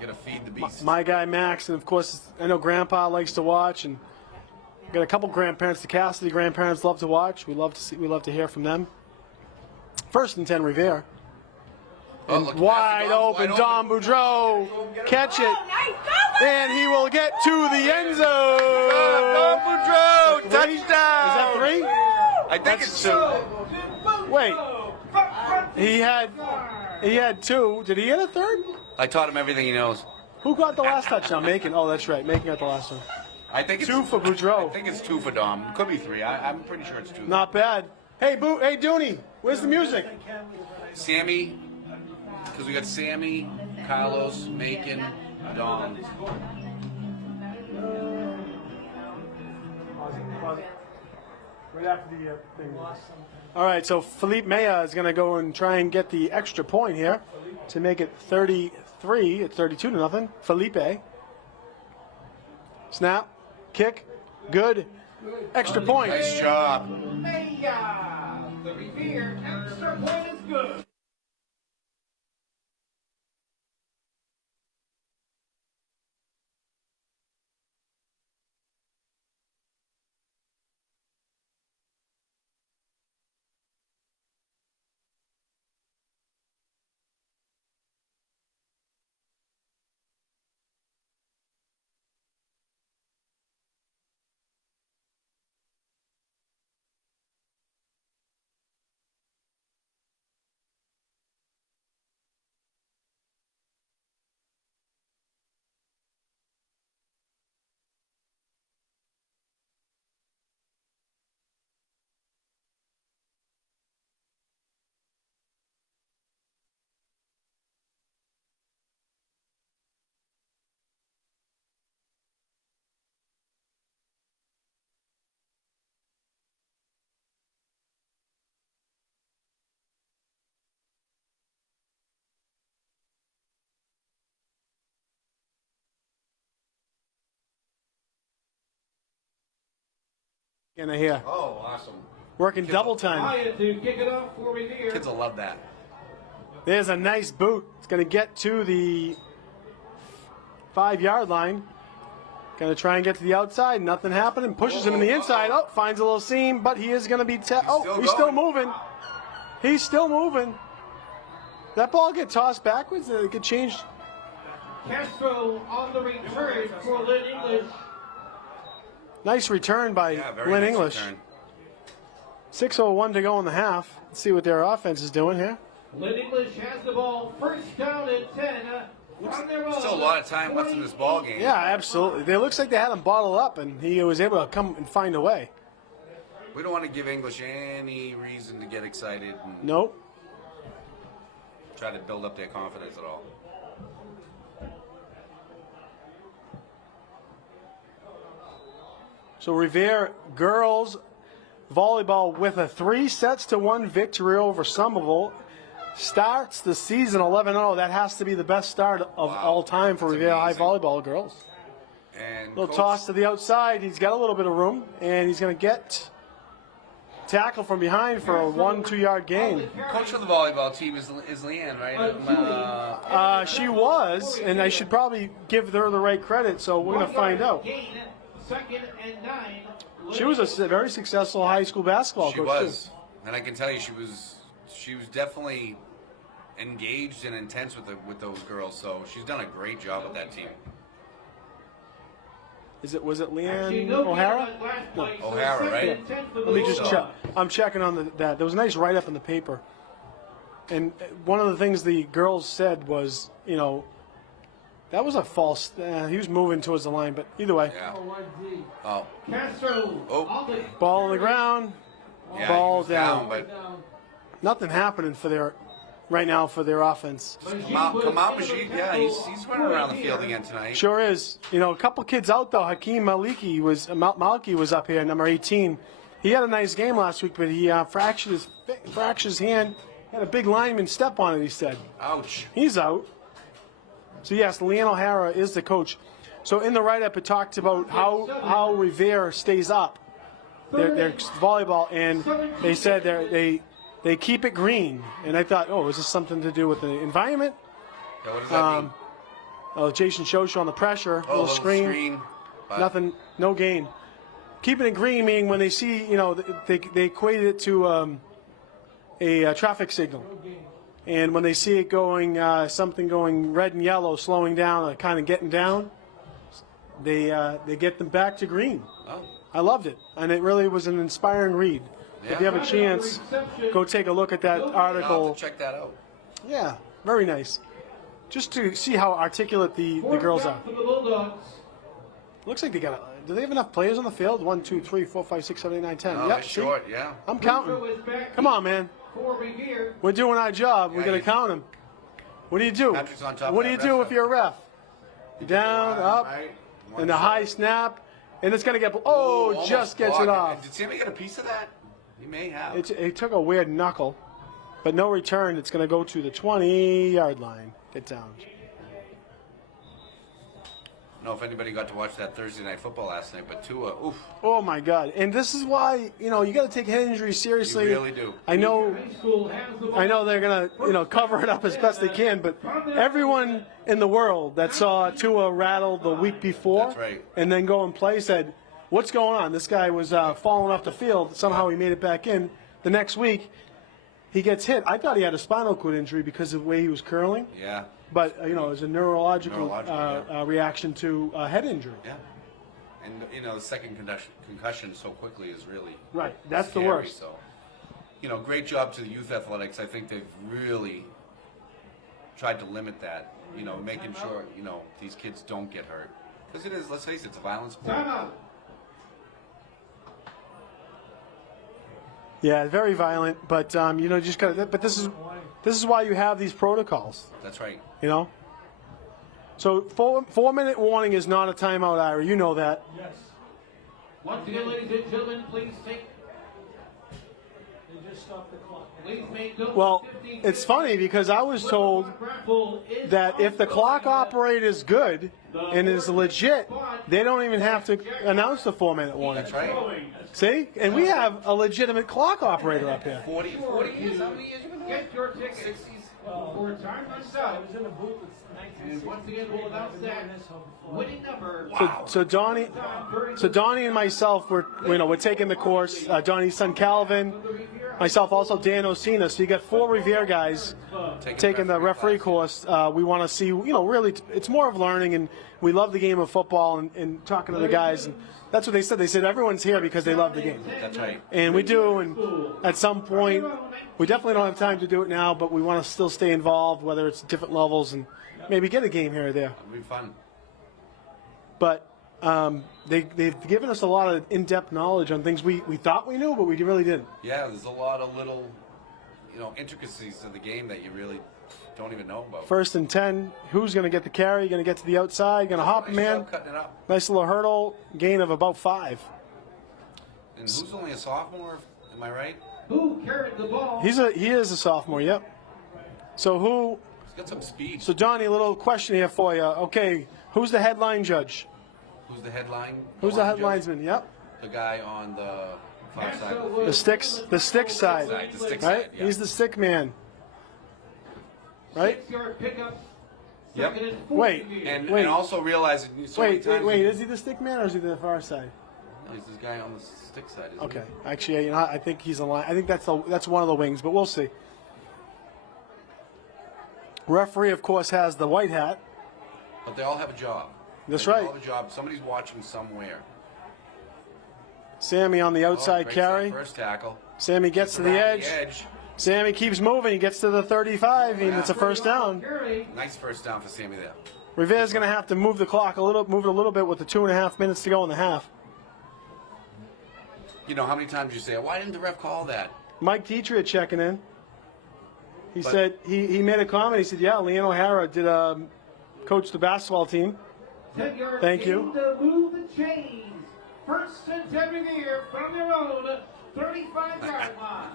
Gotta feed the beast. My guy Max, and of course I know Grandpa likes to watch, and got a couple grandparents. The Cassidy grandparents love to watch. We love to see. We love to hear from them. First and 10 Revere. Oh, look, Wide Dom's open, Dom Boudreau. Catch it. Oh, nice go, And he will get to the end zone. Dom Boudreau, Three? Is that 3? I think it's 2. Wait. He had 2. Did he get a third? I taught him everything he knows. Who got the last touchdown? Macon. Oh, that's right. Macon got the last one. I think it's 2 for Boudreau. I think it's 2 for Dom. Could be 3. I'm pretty sure it's 2. Not bad. Hey, hey, Dooney. Where's the music? Sammy, because we got Sammy, Carlos, Macon, Dom. Right after the thing. All right, so Felipe Maya is going to go and try and get the extra point here to make it 33. It's 32-0. Felipe. Snap. Kick. Good. Extra point. Nice job. The Revere extra point is good. In here. Oh, awesome. Working double time. Maya to kick it off for Revere. Kids will love that. There's a nice boot. It's going to get to the 5-yard line. Going to try and get to the outside. Nothing happening. Pushes him in the inside. Oh, finds a little seam, but he is going to be. He's still moving. He's still moving. That ball get tossed backwards. It get changed. Castro on the return for Lynn English. Nice return by Very Lynn nice English. return. 6:01 to go in the half. Let's see what their offense is doing here. Lynn English has the ball. First down and 10. On their own. Still a lot of time left in this ball game. Yeah, absolutely. It looks like they had him bottled up, and he was able to come and find a way. We don't want to give English any reason to get excited and Nope. try to build up their confidence at all. So Revere girls volleyball with a 3-1 victory over Somerville. Starts the season 11-0. That has to be the best start of all time for That's Revere High amazing. volleyball girls. And Little Coach- toss to the outside. He's got a little bit of room, and he's going to get tackle from behind for a 1-2 yard gain. Coach of the volleyball team is Leanne, right? She was, and I should probably give her the right credit, so we're going to find out. Gain, second and 9. She was a very successful high school basketball She coach, was, too. and I can tell you, she was definitely engaged and intense with those girls. So she's done a great job with that team. Was it Leanne Actually, no, O'Hara? last No. place, so O'Hara, second right? and 10 for the Let me just Bulldogs. check. I'm checking on that. There was a nice write-up in the paper. And one of the things the girls said was, that was a false. He was moving towards the line, but either way. Yeah. Oh. Castro. Oh. on the- Ball on the ground. Yeah, Ball he was down. but Nothing happening right now for their offense. Kamal Majid, yeah, he's running around the field again tonight. Sure is. A couple kids out though. Hakeem Maliki was up here, number 18. He had a nice game last week, but he fractured his hand. Had a big lineman step on it. He said. Ouch. He's out. So yes, Leanne O'Hara is the coach. So in the write-up, it talked about how Revere stays up their volleyball, and they said they keep it green. And I thought, is this something to do with the environment? Yeah, what does that mean? Jason Shoshu on the pressure, little screen, but nothing, no gain. Keeping it green meaning when they see, they equated it to a traffic signal. And when they see it going, something going red and yellow, slowing down, kind of getting down, they get them back to green. Oh. I loved it, and it really was an inspiring read. Yeah. If you have a chance, go take a look at that I'll article. have to check that out. Yeah, very nice. Just to see how articulate the girls are. For the Bulldogs. Looks like they got. Do they have enough players on the field? 1, 2, 3, 4, 5, 6, 7, 8, 9, 10. Oh, Yep, it's see? short, yeah. I'm counting. Is back Come on, man. for Revere. We're doing our job. We're Yeah, gonna you- count them. What do you do? Patrick's on top What of do you that do ref if you're a ref? Down, up, Right. and the high snap, and it's gonna get. Almost Just gets blocked. it off. Did Sammy get a piece of that? He may have. It took a weird knuckle, but no return. It's gonna go to the 20-yard line. Get down. I don't know if anybody got to watch that Thursday night football last night, but Tua, oof. Oh my God! And this is why you got to take head injuries seriously. You really do. I know. High school has the ball. I know they're gonna, cover it up as best they can, but everyone in the world that saw Tua rattle the week before, That's right. and then go and play said, "What's going on?" This guy was falling off the field. Somehow he made it back in. The next week, he gets hit. I thought he had a spinal cord injury because of the way he was curling, Yeah, but it was a neurological Neurological, reaction to a head injury. yeah. And, the second concussion so quickly is really Right, that's the scary, worst. So, great job to the youth athletics. I think they've really tried to limit that, making sure, these kids don't get hurt. Because it is, let's face it, it's a violent sport. Timeout. Yeah, very violent, but just gotta. But this is why you have these protocols. That's right. So 4-minute warning is not a timeout, Ira. You know that. Yes. Once again, ladies and gentlemen, please take. They just stopped the clock. Please make note. Well, it's funny because I was told that if the clock operator is good and is legit, they don't even have to announce the 4-minute warning. That's right. See? And we have a legitimate clock operator up here. 40 years? How many years you been doing? Get your tickets before time runs out. And once again, we'll announce that winning number. So Donnie and myself we're taking the course. Donnie's son Calvin, myself also Dan Osina. So you got 4 Revere guys taking the referee course. We want to see, really, it's more of learning, and we love the game of football and talking to the guys. And that's what they said. They said everyone's here because they love the game. That's right. And we do, and at some point, we definitely don't have time to do it now, but we want to still stay involved, whether it's different levels, and maybe get a game here or there. It'll be fun. But they've given us a lot of in-depth knowledge on things we thought we knew, but we really didn't. Yeah, there's a lot of little, intricacies to the game that you really don't even know about. 1st and 10, who's going to get the carry? Going to get to the outside? Going to hop him Nice in? job cutting it up. Nice little hurdle, gain of about 5. And who's only a sophomore? Am I right? Who carried the ball? He is a sophomore. Yep. So He's got some speed. So Donnie, a little question here for you. Okay, who's the headline judge? Who's the headline? Who's the line judge? headlinesman? Yep. The guy on the far side. The sticks side. The stick Right? side, yeah. He's the stick man. Right? 6-yard pickup. Yep. Second and Wait. 14. And also realizing so many times. Wait. Is he the stick man or is he the far side? No, he's this guy on the stick side. Isn't Okay. Actually, I think he's a line. I think that's one of the wings, but we'll see. Referee, of course, has the white hat. But they all have a job. That's They right. all have a job. Somebody's watching somewhere. Sammy on the outside great carry. set, first tackle. Sammy gets to the Around edge. Sammy keeps moving. He gets to the 35, and it's a first down. Nice first down for Sammy there. Rivera's going to have to move the clock move it a little bit with the 2.5 minutes to go in the half. You know, how many times you say, why didn't the ref call that? Mike Dietrich checking in. He said, he made a comment. He said, yeah, Leanne O'Hara did coach the basketball team. Thank you. To move the chains. First and 10 Revere from their own 35-yard line.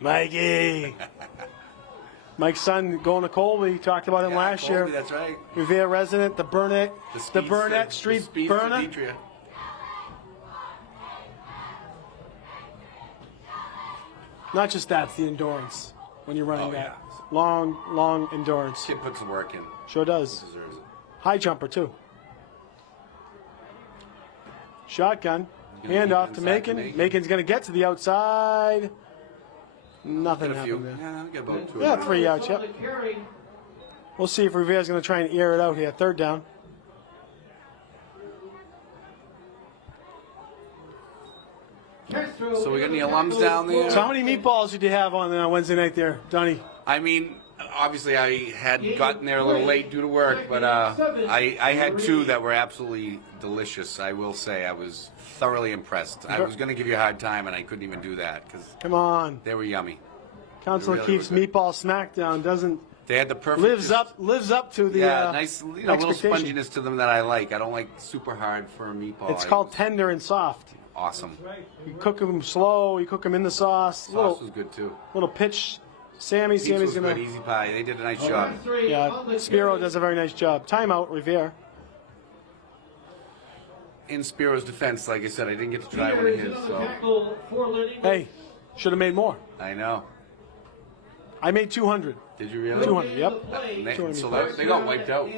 Mikey. Mike's son going to Colby. Talked about him last Colby, year. That's right. Revere resident, the Burnett speedster, Street the burner. Demetria. Not just that, it's the endurance when you're running Oh, that. yeah. Long endurance. Kid puts the work in. Sure does. Deserves it. High jumper, too. Shotgun. Gonna Hand keep it off to inside Macon. to Macon. Macon's going to get to the outside. Nothing Got a few. happened there. Yeah, get about 2. Yeah, 3 yards, yep. We'll see if Riviera's going to try and air it out here. Third down. So we got any alums down there? So how many meatballs did you have on Wednesday night there, Donnie? I mean, obviously I had gotten there a little late due to work, but I had 2 that were absolutely delicious. I will say I was thoroughly impressed. I was going to give you a hard time, and I couldn't even do that because Come on. they were yummy. Counselor really keeps were good. meatball smackdown. Doesn't They had the perfect lives up to the nice little expectation. sponginess to them that I like. I don't like super hard for a meatball. It's called tender and soft. Awesome. You cook them slow. You cook them in the sauce. Sauce was good too. Little pitch. Sammy's Pizza was gonna. good. Easy pie. They did a nice job. Yeah, Spiro does a very nice job. Timeout, Rivera. In Spiro's defense, like I said, I didn't get to try one of his, so Hey, should have made more. I know. I made 200. Did you really? 200. Yep. So they got wiped out.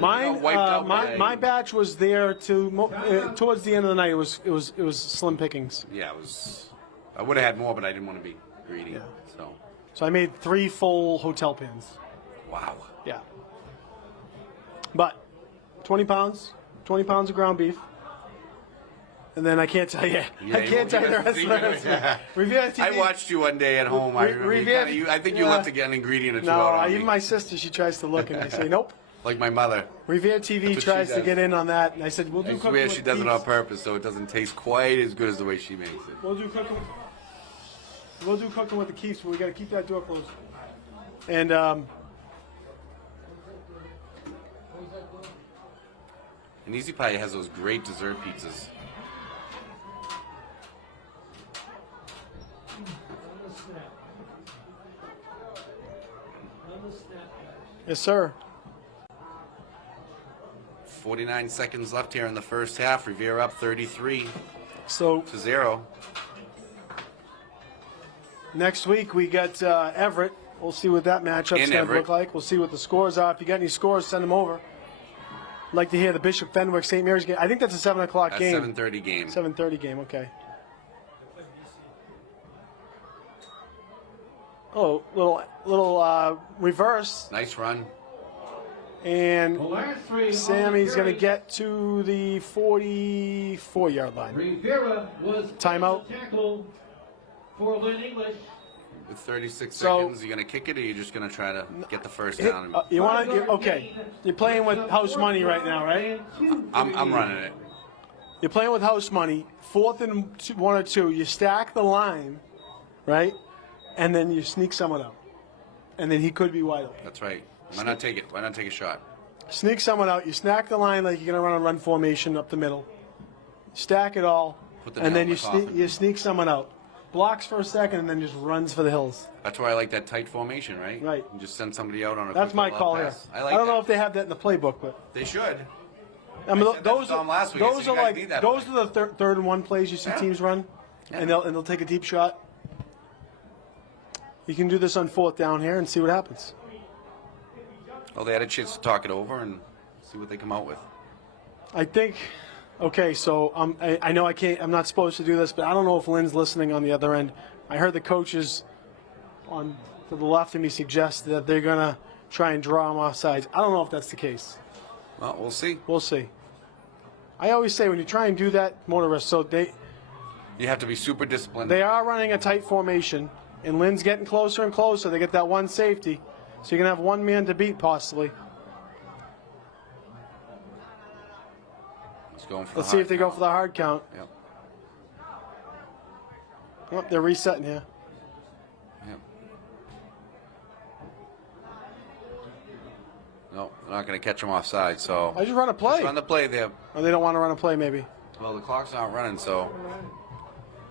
Mine, wiped out by- my batch was there towards the end of the night. It was slim pickings. Yeah, it was. I would have had more, but I didn't want to be greedy. Yeah. So I made 3 full hotel pans. wow. Yeah. But 20 pounds of ground beef. And then I can't tell you. Yeah, I can't tell you the rest of the recipe. Riviera TV. I watched you one day at home. I remember I think you left to get an ingredient or 2 out on even me. my sister, she tries to look and I say, nope. Like my mother. Riviera TV what tries she to does. get in on that. And I said, we'll do I cooking swear with she does it peeps. on purpose, so it doesn't taste quite as good as the way she makes it. We'll do cooking with the Keeps, but we got to keep that door closed. And And Easy Pie has those great dessert pizzas. yes, sir. 49 seconds left here in the first half. Revere up 33 So to 0. next week we got Everett. We'll see what that matchup's In going to Everett. look like. We'll see what the scores are. If you got any scores, send them over. I'd like to hear the Bishop Fenwick St. Mary's game. I think that's a 7 o'clock That's game. 7:30 game. 7:30 game. Okay. Oh, little reverse, Nice run. and Sammy's going to get to the 44-yard line. Rivera was Timeout. tackle for Lynn English. With 36 So- seconds, you going to kick it, or you just going to try to get the first down? You want to? Okay. You're playing with house money right now, right? I'm running it. You're playing with house money. 4th and 1 or 2. You stack the line, right? And then you sneak someone out, and then he could be wide open. That's right. Why not take it? Why not take a shot? Sneak someone out. You snack the line like you're going to run a run formation up the middle. Stack it all, Put the and nail then in the coffin. you sneak someone out. Blocks for a second, and then just runs for the hills. That's why I like that tight formation, right? Right. You just send somebody out on a That's quick my little call here. pass. I like I don't that. know if they have that in the playbook, but They should. I mean, I said that those to Tom last week. I those said, are "You guys like need that those play." are the third and 1 plays you see teams run, and they'll take a deep shot. You can do this on 4th down here and see what happens. Well, they had a chance to talk it over and see what they come out with. I think. Okay, so I know I can't. I'm not supposed to do this, but I don't know if Lynn's listening on the other end. I heard the coaches on to the left of me suggests that they're going to try and draw him off sides. I don't know if that's the case. Well, we'll see. We'll see. I always say when you try and do that, motorists, so You have to be super disciplined. they are running a tight formation, and Lynn's getting closer and closer. They get that one safety, so you're going to have one man to beat possibly. He's going for Let's the see if they hard go count. for the hard count. Yep. Oh, they're resetting here. Yep. No, they're not going to catch him offside, so. I just run a play. Just run the play there. Or they don't want to run a play, maybe. Well, the clock's not running, so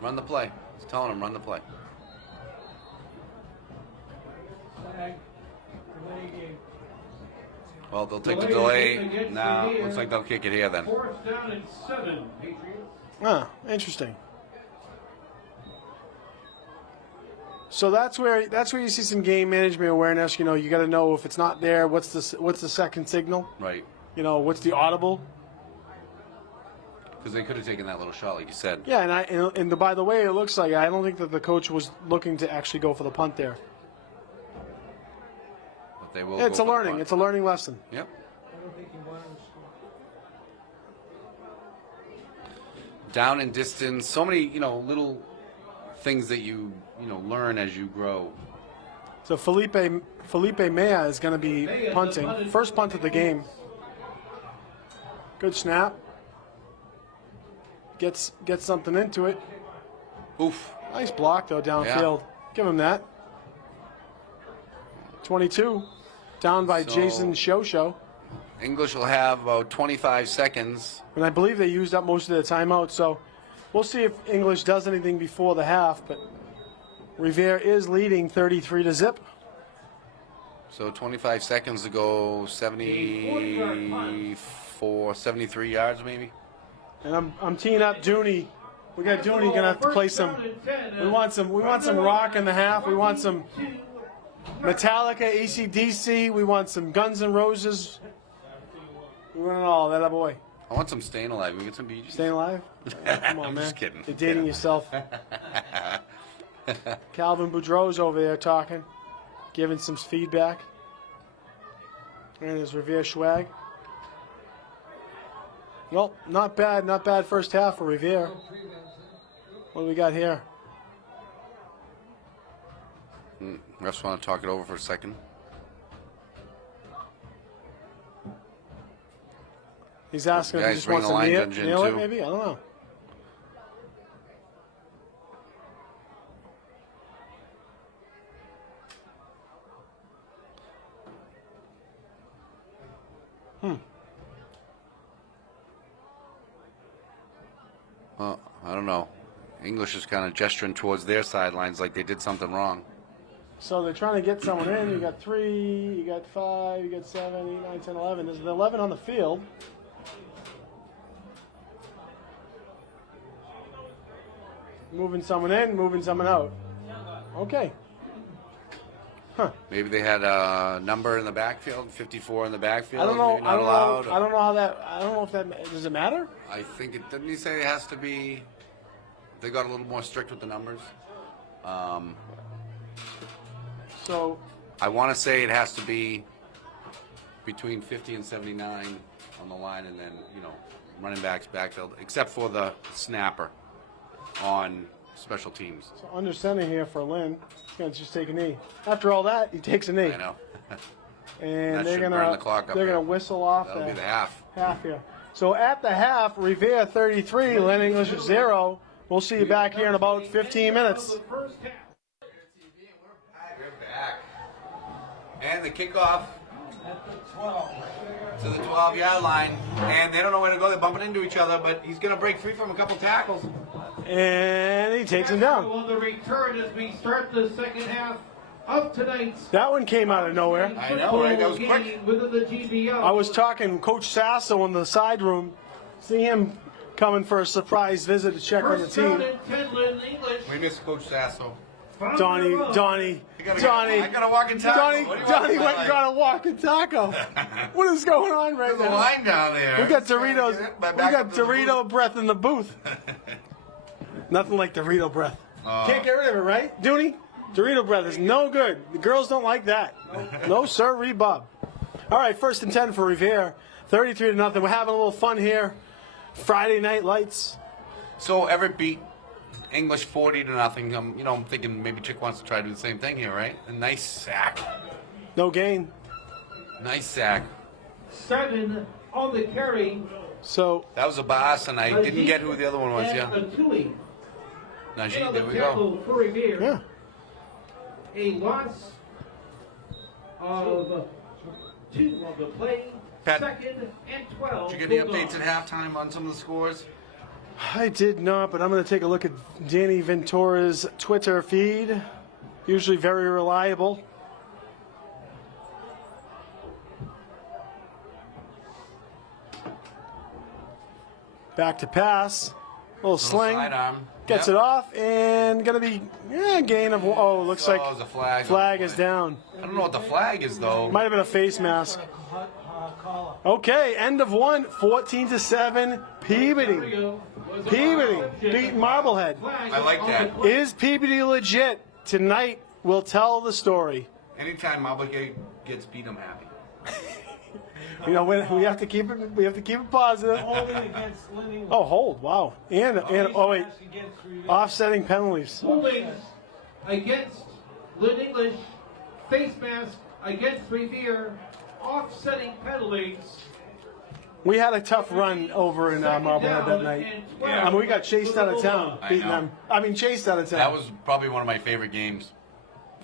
run the play. It's telling him run the play. Well, they'll take the delay. Now, looks like they'll kick it here then. 4th down and 7, Patriots. Ah, interesting. So that's where you see some game management awareness. You know, you got to know if it's not there, what's the second signal? Right. You know, what's the audible? Because they could have taken that little shot, like you said. Yeah, and by the way, it looks like I don't think that the coach was looking to actually go for the punt there. But they will. Yeah, it's go a for the learning. punt. It's a learning lesson. Yep. Down in distance, so many little things that you learn as you grow. So Felipe Mea is going to be punting. First punt of the game. Good snap. Gets something into it. Oof. Nice block though downfield. Give him that. 22. Down by So- Jason Shosho. English will have about 25 seconds. And I believe they used up most of their timeout, so we'll see if English does anything before the half, but Revere is leading 33-0. So 25 seconds to go, 74, 73 yards maybe. And I'm teeing up Dooney. We got Dooney gonna have to play some. We want some rock in the half. We want some Metallica, AC/DC. We want some Guns N' Roses. We want it all. That boy. I want some Staying Alive. We get some BGs. Staying alive? Come on, I'm man. just kidding. You're dating yourself. Calvin Boudreau's over there talking, giving some feedback. And there's Revere Schwag. Well, not bad first half for Revere. What do we got here? Refs want to talk it over for a second. He's asking if he Guys just bring wants the to line nail, judge in, nail it, too. maybe? I don't know. Well, I don't know. English is kind of gesturing towards their sidelines like they did something wrong. So they're trying to get someone in. You got 3, you got 5, you got 7, 8, 9, 10, 11. There's 11 on the field. Moving someone in, moving someone out. Okay. Maybe they had a number in the backfield, 54 in the backfield. I don't know. Maybe not allowed. I don't know how that. I don't know if that does it matter. I think it didn't. He say it has to be. They got a little more strict with the numbers. So I want to say it has to be between 50 and 79 on the line, and then running backs backfield, except for the snapper on special teams. So under center here for Lynn. He's gonna just take a knee. After all that, he takes a knee. I know. And That they're should gonna burn the clock up they're here. gonna whistle off That'll be the half half. here. So at the half, Revere 33, Lynn English 0. We'll see you back here in about 15 minutes. We're back. And the kickoff to the 12-yard line. And they don't know where to go. They're bumping into each other, but he's going to break free from a couple tackles. And he takes him down. On the return as we start the second half of tonight's That one came out of nowhere. I know, right? That was football quick. game within the GBL. I was talking Coach Sasso in the side room. See him coming for a surprise visit to check on the First down team. and 10, Lynn English. We miss Coach Sasso. Donnie. I got a walking tackle. What do you want Donnie from went my and got a walking taco. What is going on right There's a now? line down there. We got Just trying to Doritos. get it, but We back got up to the Dorito booth. breath in the booth. Nothing like Dorito breath. Oh. Can't get rid of it, right, Dooney? Dorito Brothers, no good. The girls don't like that. No, sir, Bob. All right, 1st and 10 for Revere. 33-0. We're having a little fun here. Friday night lights. So Everett beat English 40-0. I'm thinking maybe Chick wants to try to do the same thing here, right? A nice sack. No gain. Nice sack. 7 on the carry. So that was a boss, and I didn't get who the other one was. Yeah. Najee, there we go. Yeah. A loss of 2 on the play. Pat, 2nd and 12. Did you get any updates at halftime on some of the scores? I did not, but I'm going to take a look at Danny Ventura's Twitter feed. Usually very reliable. Back to pass. Little sling. Sidearm. Gets it off and going to be a gain of, looks like the flag. Flag is down. I don't know what the flag is, though. Might have been a face mask. Okay, end of 1, 14-7, Peabody. Peabody beat Marblehead. I like that. Is Peabody legit? Tonight we'll tell the story. Anytime Marblehead gets beat, I'm happy. We have to keep it. We have to keep it positive. Oh, hold! Wow, and wait, offsetting penalties. Holding against Lynn English, face mask against Revere, offsetting penalties. We had a tough run over in Marblehead that night. I mean, we got chased out of town, beating them. I mean, chased out of town. That was probably one of my favorite games.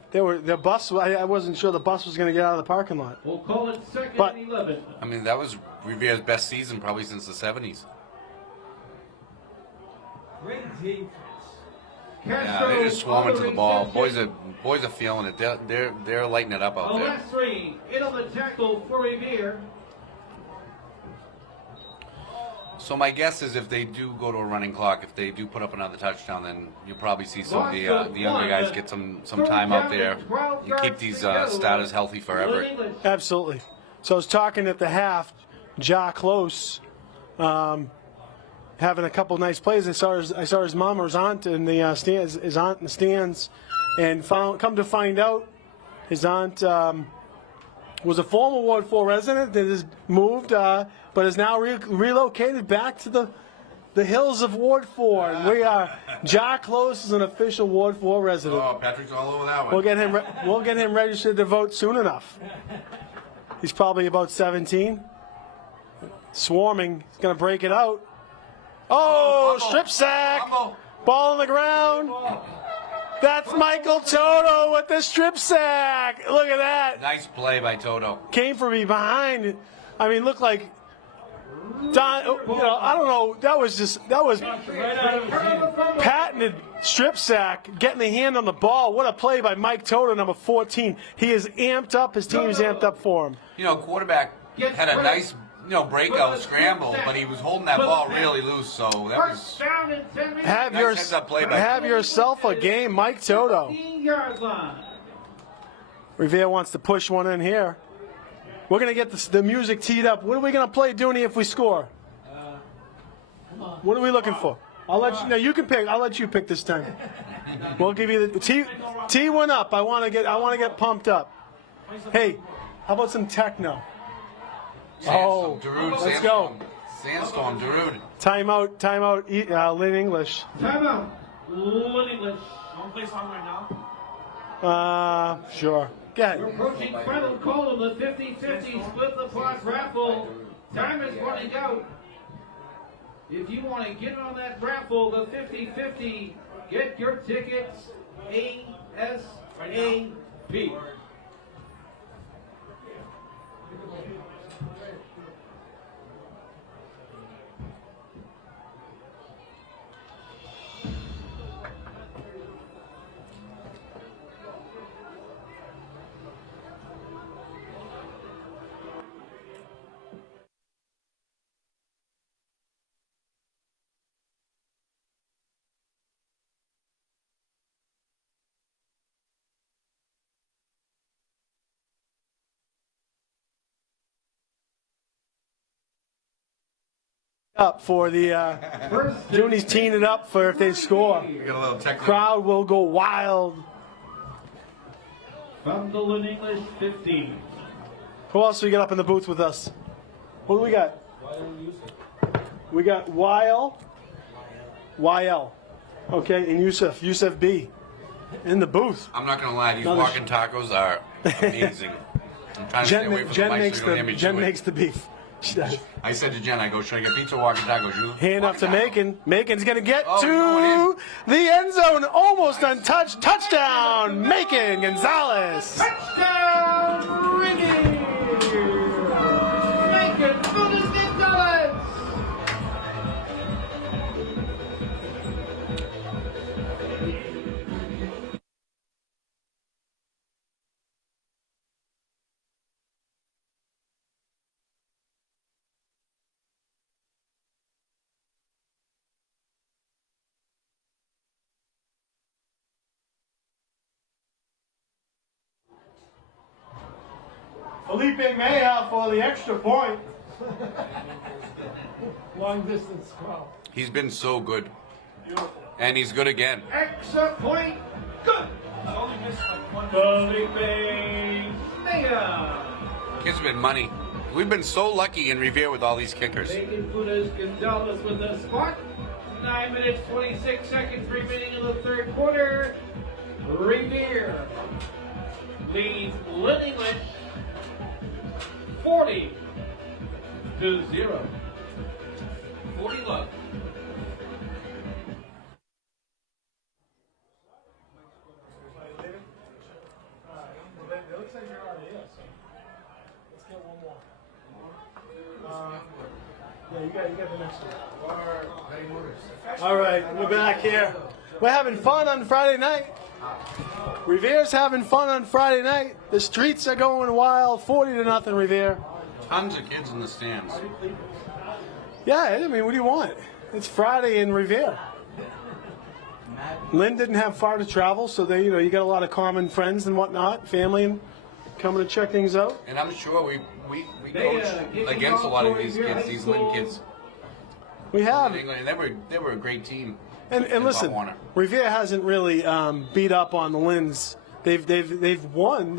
The bus. I wasn't sure the bus was going to get out of the parking lot. We'll call it 2nd and 11. I mean, that was Revere's best season probably since the 70s. Great defense. Yeah, they're just swarming to the ball. Boys are feeling it. They're lighting it up out The there. last 3 in on the tackle for Revere. So my guess is if they do go to a running clock, if they do put up another touchdown, then you'll probably see some of the younger guys get some time out there and keep these starters healthy forever. Absolutely. So I was talking at the half, Ja Close, having a couple nice plays. I saw his mom or his aunt in the stands, his aunt in the stands, and come to find out, his aunt was a former Ward 4 resident that has moved, but is now relocated back to the hills of Ward 4. And we are, Ja Close is an official Ward 4 resident. Oh, Patrick's all over that one. We'll get him registered to vote soon enough. He's probably about 17. Swarming. He's going to break it out. Oh, strip sack. Ball on the ground. That's Michael Toto with the strip sack. Look at that. Nice play by Toto. Came from behind. I mean, looked like Don. I don't know. That was patented strip sack. Getting the hand on the ball. What a play by Mike Toto, number 14. He is amped up. His team's amped up for him. Quarterback had a nice breakout scramble, but he was holding that ball really loose. So that was have yourself a game, Mike Toto. Revere wants to push one in here. We're going to get the music teed up. What are we going to play, Dooney, if we score? What are we looking for? I'll let you. No, you can pick. I'll let you pick this time. We'll give you the tee one up. I want to get pumped up. Hey, how about some techno? Sandstorm, Darude, let's go. Sandstorm, Darude. Timeout, Lynn English. Timeout, Lynn English. Want to play a song right now? Sure. Go ahead. We're approaching final call of the 50-50 split the pot raffle. Time is running out. If you want to get on that raffle, the 50-50, get your tickets ASAP. Up for the Dooney's teeing it up for if they score. We got a little technical. Crowd will go wild. From the Lynn English 15. Who else we got up in the booth with us? What do we got? We got YL. Okay, and Yusuf B. in the booth. I'm not going to lie, these walking tacos are amazing. I'm trying to stay away from the mic so you don't hear me chew Jen it. makes the beef. She does. I said to Jen, I go, should I get pizza or walking tacos? You Hand off to walking taco. Macon. Macon's going to get Oh, to no, the end zone. Almost untouched. Touchdown, Macon Gonzalez. Touchdown, Ricky! Macon Gonzalez! Felipe Maya for the extra point. Long distance call. He's been so good. And he's good again. Extra point, good! Only missed like one. Felipe Maya. Kids have been money. We've been so lucky in Revere with all these kickers. Macon Gonzalez with the spot. 9 minutes, 26 seconds remaining in the third quarter. Revere leads Lynn English 40-0. 40 love. It looks like you're already in, so let's get one more. Yeah, you got the next one. All right, we're back here. We're having fun on Friday night. Revere's having fun on Friday night. The streets are going wild. 40-0 Revere. Tons of kids in the stands. Yeah, I mean, what do you want? It's Friday in Revere. Lynn didn't have far to travel, so they, you got a lot of common friends and whatnot, family, and coming to check things out. And I'm sure we coach against a lot of these kids, these Lynn kids. We have. In England, and they were a great team. And listen, Warner. Revere hasn't really beat up on the Lynn's. They've won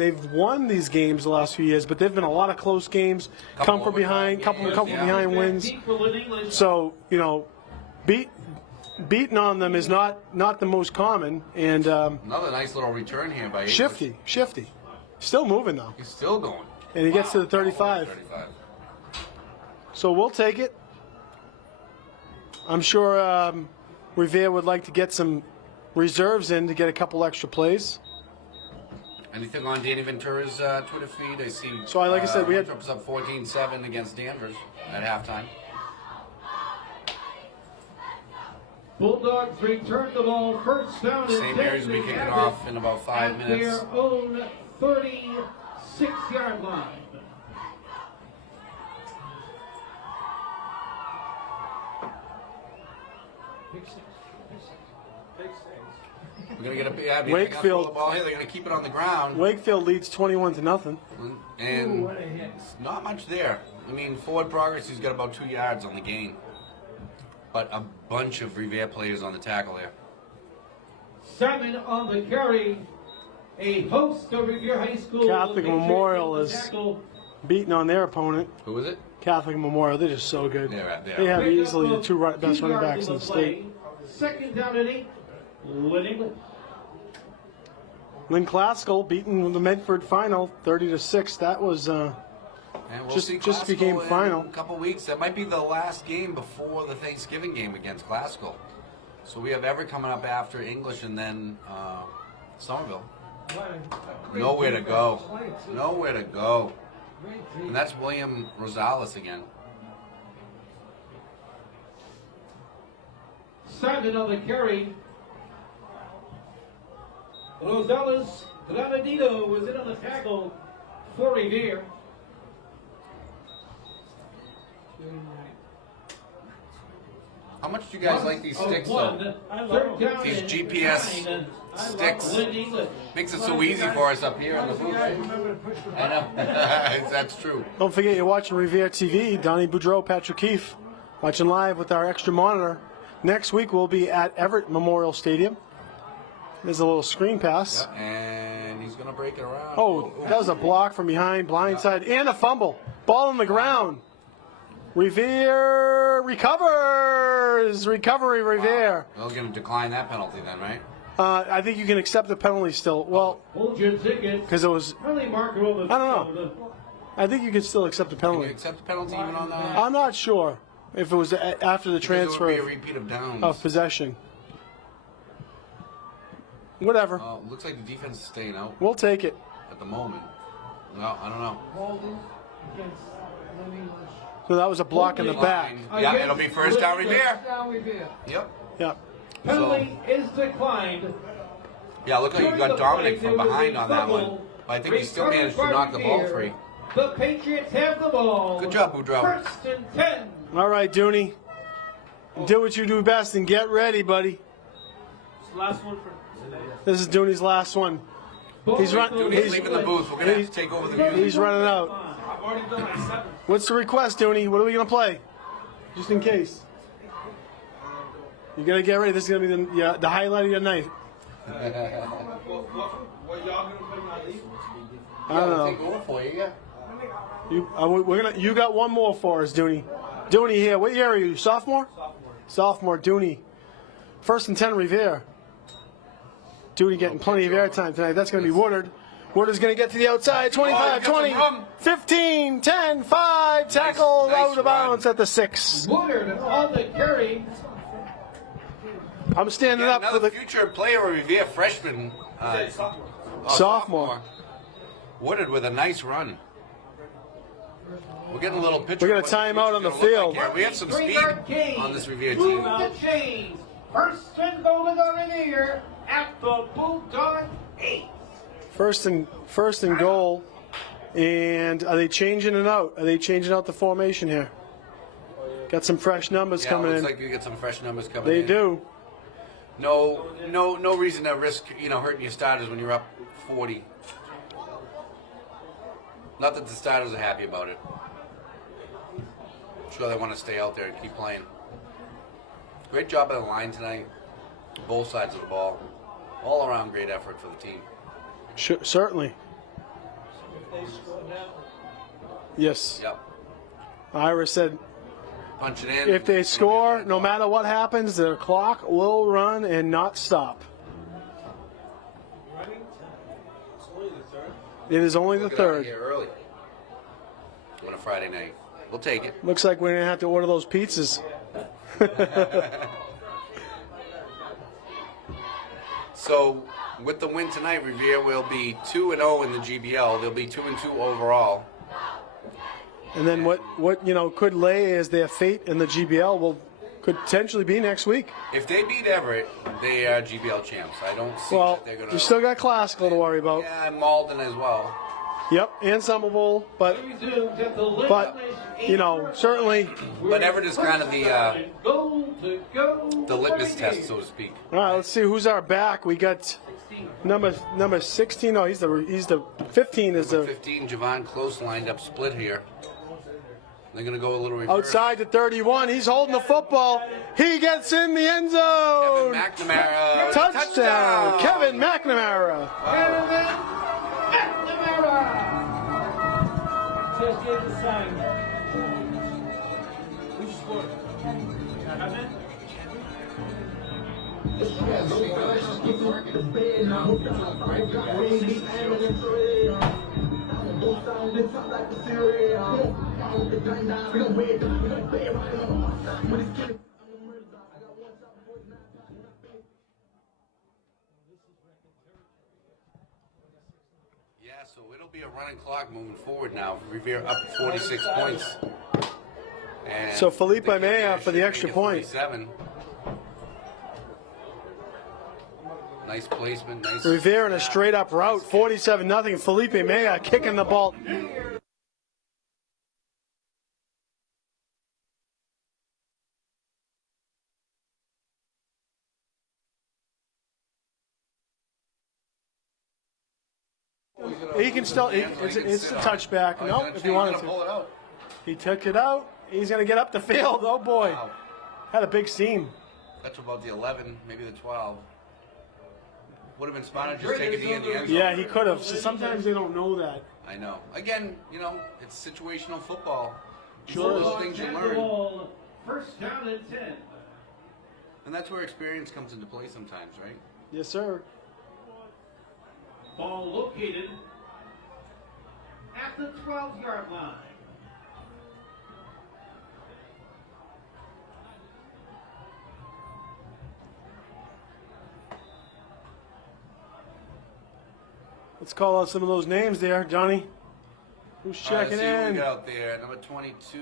these games the last few years, but they've been a lot of close games, come from behind, couple behind wins. So beating on them is not the most common. And Another nice little return here by English. Shifty, still moving though, He's still going. and he gets to the 35. 35. So we'll take it. I'm sure Revere would like to get some reserves in to get a couple extra plays. Anything on Danny Ventura's Twitter feed? I see. So like I said, we had Winthrop's up 14-7 against Danvers at halftime. Bulldogs return the ball first down. St. Mary's will be kicking off in about 5 at minutes. their own 36-yard line. We're gonna get a Wakefield. the ball here. They're gonna keep it on the ground, Wakefield leads 21-0. and not much there. I mean, forward progress. He's got about 2 yards on the gain, but a bunch of Revere players on the tackle there. Simon on the carry. A host of Revere High School. Catholic Memorial is beating on their opponent. Who is it? Catholic Memorial, they're just so good. They They have Pick easily up the two best 2 running yards backs in the play. state. Second down and 8. Lynn English. Lynn Classical beating the Medford final 30-6. That was And we'll Just- see just became Classical final. in a couple weeks. That might be the last game before the Thanksgiving game against Classical. So we have Everett coming up after English, and then Somerville. Nowhere to go. Nowhere to go. And that's William Rosales again. Simon on the carry. Rosales Granadino was in on the tackle for Revere. How much do you guys like these sticks, though? Third down These and GPS 9. sticks. Lynn English. Makes it so easy for us up here in the booth. I know. That's true. Don't forget you're watching Revere TV. Donnie Boudreau, Patrick Keefe, watching live with our extra monitor. Next week we'll be at Everett Memorial Stadium. There's a little screen pass. Yep, and he's gonna break it around. Oh, that was a block from behind, blindside, and a fumble. Ball on the ground. Revere recovers. Recovery, Revere. They're gonna decline that penalty then, right? I think you can accept the penalty still. Well, Hold your ticket. because it was. Penalty marker on the I don't know. I think you can still accept the Can you penalty. accept the penalty even on that? I'm not sure if it was after the Because transfer it would be a repeat of downs. of possession. Whatever. Looks like the defense is staying out We'll take it. at the moment. Well, I don't know. So that was a block in the back. Yeah, it'll be first down Revere. Yep. Yeah. Penalty is declined. Yeah, look like you got Dominic from behind on that one. But I think he still managed to knock the ball free. The Patriots have the ball. Good job, Boudreaux. First and 10. All right, Dooney. Do what you do best and get ready, buddy. Last one for. This is Dooney's last one. He's Dooney's leaving the booth. We're gonna have to take over the music. He's running out. I've already done my 7. What's the request, Dooney? What are we gonna play? Just in case. You gotta get ready. This is gonna be the highlight of your night. What y'all gonna put in my league? I don't know. Take over for you, yeah. You got one more for us, Dooney. Dooney here. What year are you? Sophomore? Sophomore, Dooney. First and 10, Revere. Dooney getting plenty of airtime tonight. That's going to be Woodard. Woodard's going to get to the outside. 25, 20, 15, 10, 5. Tackle out of bounds at the 6. Woodard on the carry. I'm standing Yeah, up for another the future player, a Revere freshman. sophomore. Woodard with a nice run. We're getting a little picture. We're gonna of what the time out on the future's gonna look field. like here. We have some speed on this Revere team. Move the chains. First and goal to the Revere at the Bulldog 8. First and goal. And are they changing it out? Are they changing out the formation here? Got some fresh numbers Yeah, coming looks in. like we get some fresh numbers coming They in. do. No reason to risk, hurting your starters when you're up 40. Not that the starters are happy about it. I'm sure they want to stay out there and keep playing. Great job by the line tonight. Both sides of the ball. All around great effort for the team. Sure, certainly. Yes. Yep. Ira said Punch it in. if they score, no matter what happens, their clock will run and not stop. It is only the We'll get out of third. here early. On a Friday night. We'll take it. Looks like we're going to have to order those pizzas. So, with the win tonight, Revere will be 2-0 in the GBL. They'll be 2-2 overall. And then what could lay as their fate in the GBL could potentially be next week. If they beat Everett, they are GBL champs. I don't see Well, that they're going you still got Classical to worry about. Yeah, and Malden as well. Yep, and Summer Bowl, but certainly. But Everett is kind of the Goal to go. litmus test, so to speak. All right, let's see who's our back. We got number 16. No, he's the 15 is Number the 15, Javon Close lined up split here. They're going to go a little reverse. outside to 31. He's holding the football. He gets in the end zone. Kevin McNamara. Touchdown, Kevin McNamara. Just gave the sign. Who scored? Yeah, so it'll be a running clock moving forward now. Revere up 46 points. And So Felipe they Mea get for the extra point. 47. Nice placement. Nice. Revere in a straight up route, 47-0. Felipe Mea kicking the ball. He can still. It's a touchback. No, if you wanted to. Pull it out. He took it out. He's going to get up the field. Oh boy, Wow. had a big seam. That's about the 11, maybe the 12. Would have been smarter just take it in the end zone. Yeah, he could have. So sometimes they don't know that. I know. Again, you know, it's situational football. Sure. Those are things you learn. First down and 10. And that's where experience comes into play sometimes, right? Yes, sir. Ball located at the 12-yard line. Let's call out some of those names there, Johnny. Who's Let's checking see who we in? got out there. Number 22.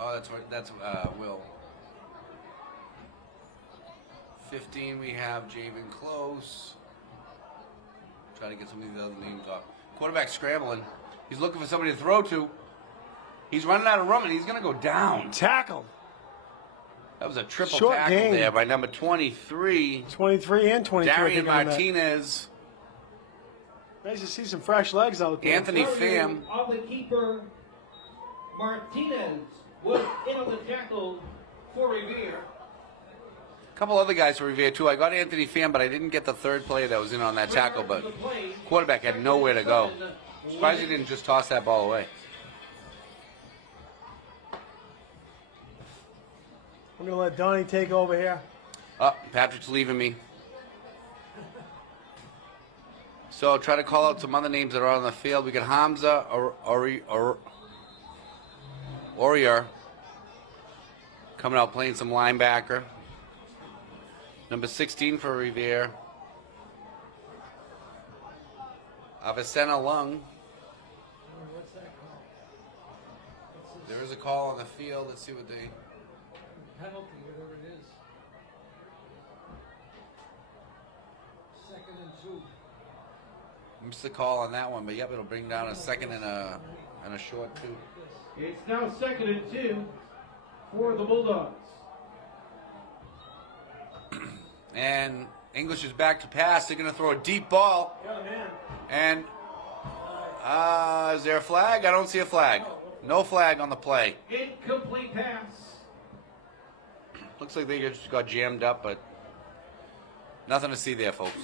Oh, that's Will. 15, we have Javen Close. Try to get some of these other names off. Quarterback scrambling. He's looking for somebody to throw to. He's running out of room, and he's going to go down. Tackled. That was a triple Short tackle game. there by number 23. 23 and 23. Darian on that. Martinez. Nice to see some fresh legs out there. Anthony Pham. On the keeper, Martinez was in on the tackle for Revere. A couple other guys for Revere, too. I got Anthony Pham, but I didn't get the third player that was in on that tackle. But quarterback had nowhere to go. Surprised he didn't just toss that ball away. I'm going to let Donnie take over here. Oh, Patrick's leaving me. So try to call out some other names that are on the field. We got Hamza Oriar coming out playing some linebacker. Number 16 for Revere. Avicenna Lung. What's that call? There is a call on the field. Let's see what they... Penalty, whatever it is. 2nd and 2. Missed the call on that one, but yep, it'll bring down a second and a short two. It's now 2nd and 2 for the Bulldogs. And English is back to pass. They're going to throw a deep ball. Yeah, man. And is there a flag? I don't see a flag. No flag on the play. Incomplete pass. Looks like they just got jammed up, but nothing to see there, folks.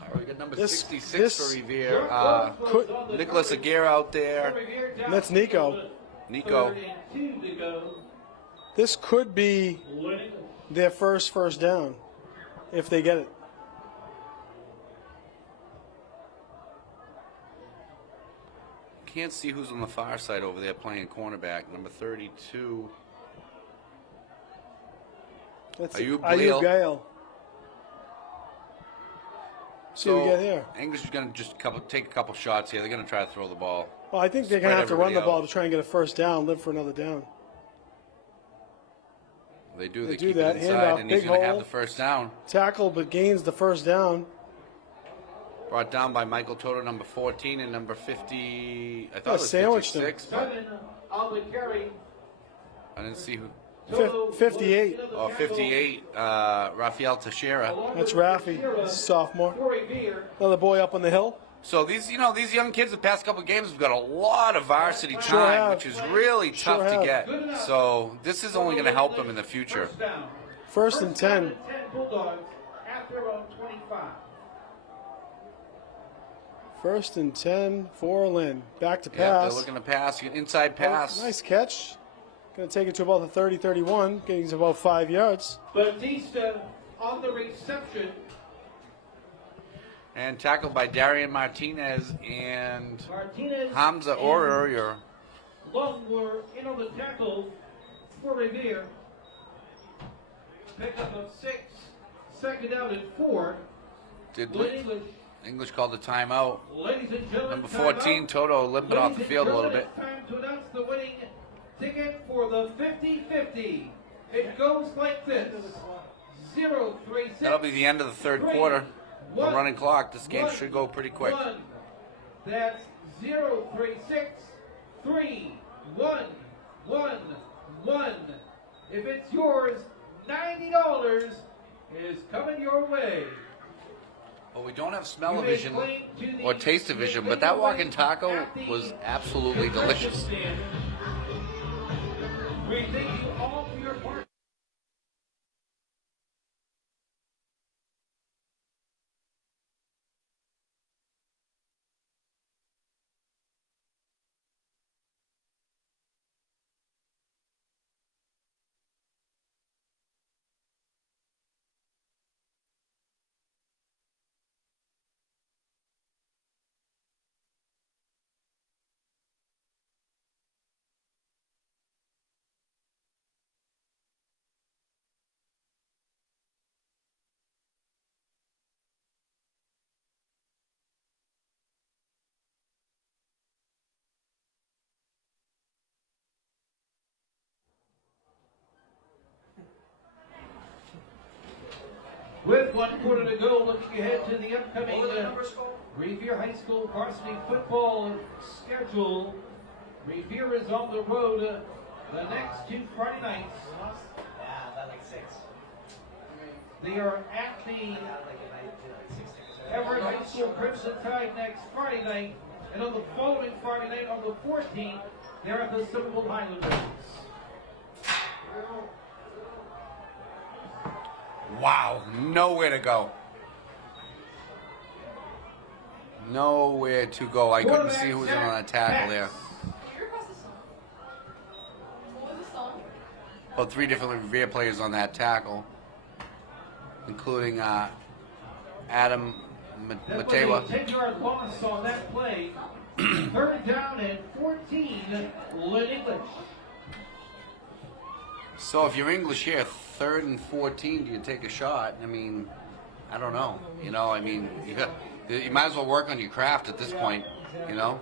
All right, we got number 66 for Revere. Nicholas Aguirre out there. That's Nico. Nico. 3rd and 2 to go. This could be their first down, if they get it. Can't see who's on the far side over there playing cornerback. Number 32. That's Ayub Ayub Gale. Gale. See what we get here. English is going to just take a couple shots here. They're going to try to throw the ball. Well, I think they're going to Spread have to run the everybody ball out. to try and get a first down, live for another down. They do. They They do keep that. it inside, Handoff, and he's big going to have hole. the first down. Tackle, but gains the first down. Brought down by Michael Toto, number 14, and number 50. I thought it was sandwiched 56, but 7 on the carry. I didn't see who. 58. Oh, 58, Rafael Teixeira. That's Rafi, sophomore. For Revere. Another boy up on the hill. So these young kids the past couple of games have got a lot of varsity Sure time, have. which is really Sure tough to have. get. So this is only going to help them in the future. First down. First and 10. 10 Bulldogs after about 25. First and 10 for Lynn. Back to Yeah, they're pass. looking to pass, inside pass. Nice catch. Going to take it to about the 30-31, getting to about 5 yards. Batista on the reception. And tackled by Darian Martinez and Martinez Hamza and Oriar. Lung were in on the tackle for Revere. Pick up of 6. 2nd down and 4. Did Lynn English called the timeout. Ladies and gentlemen, Number 14, Toto limping off the field a little bit. It's time to announce the winning ticket for the 50-50. It goes like this. 036. That'll be the end of the third quarter. The running clock. This game should go pretty quick. 1. That's 036 3 1 1 1. If it's yours, $90 is coming your way. Well, we don't have smell-o-vision or taste-o-vision, but that walking taco was absolutely delicious. We thank you all for your part. With 1 quarter to go, looking ahead to the upcoming Revere High School varsity football schedule. Revere is on the road the next 2 Friday nights. They are at the Everett High School Crimson Tide next Friday night, and on the following Friday night, on the 14th, they're at the Silverwood Highlanders. Wow, nowhere to go. Nowhere to go. I couldn't see who was on that tackle there. Well, 3 different Revere players on that tackle, including Adam Matewa. 10-yard loss on that play. 3rd down and 14, Lynn English. So if you're English here, 3rd and 14, do you take a shot? I mean, I don't know. You know, I mean, you might as well work on your craft at this point, you know?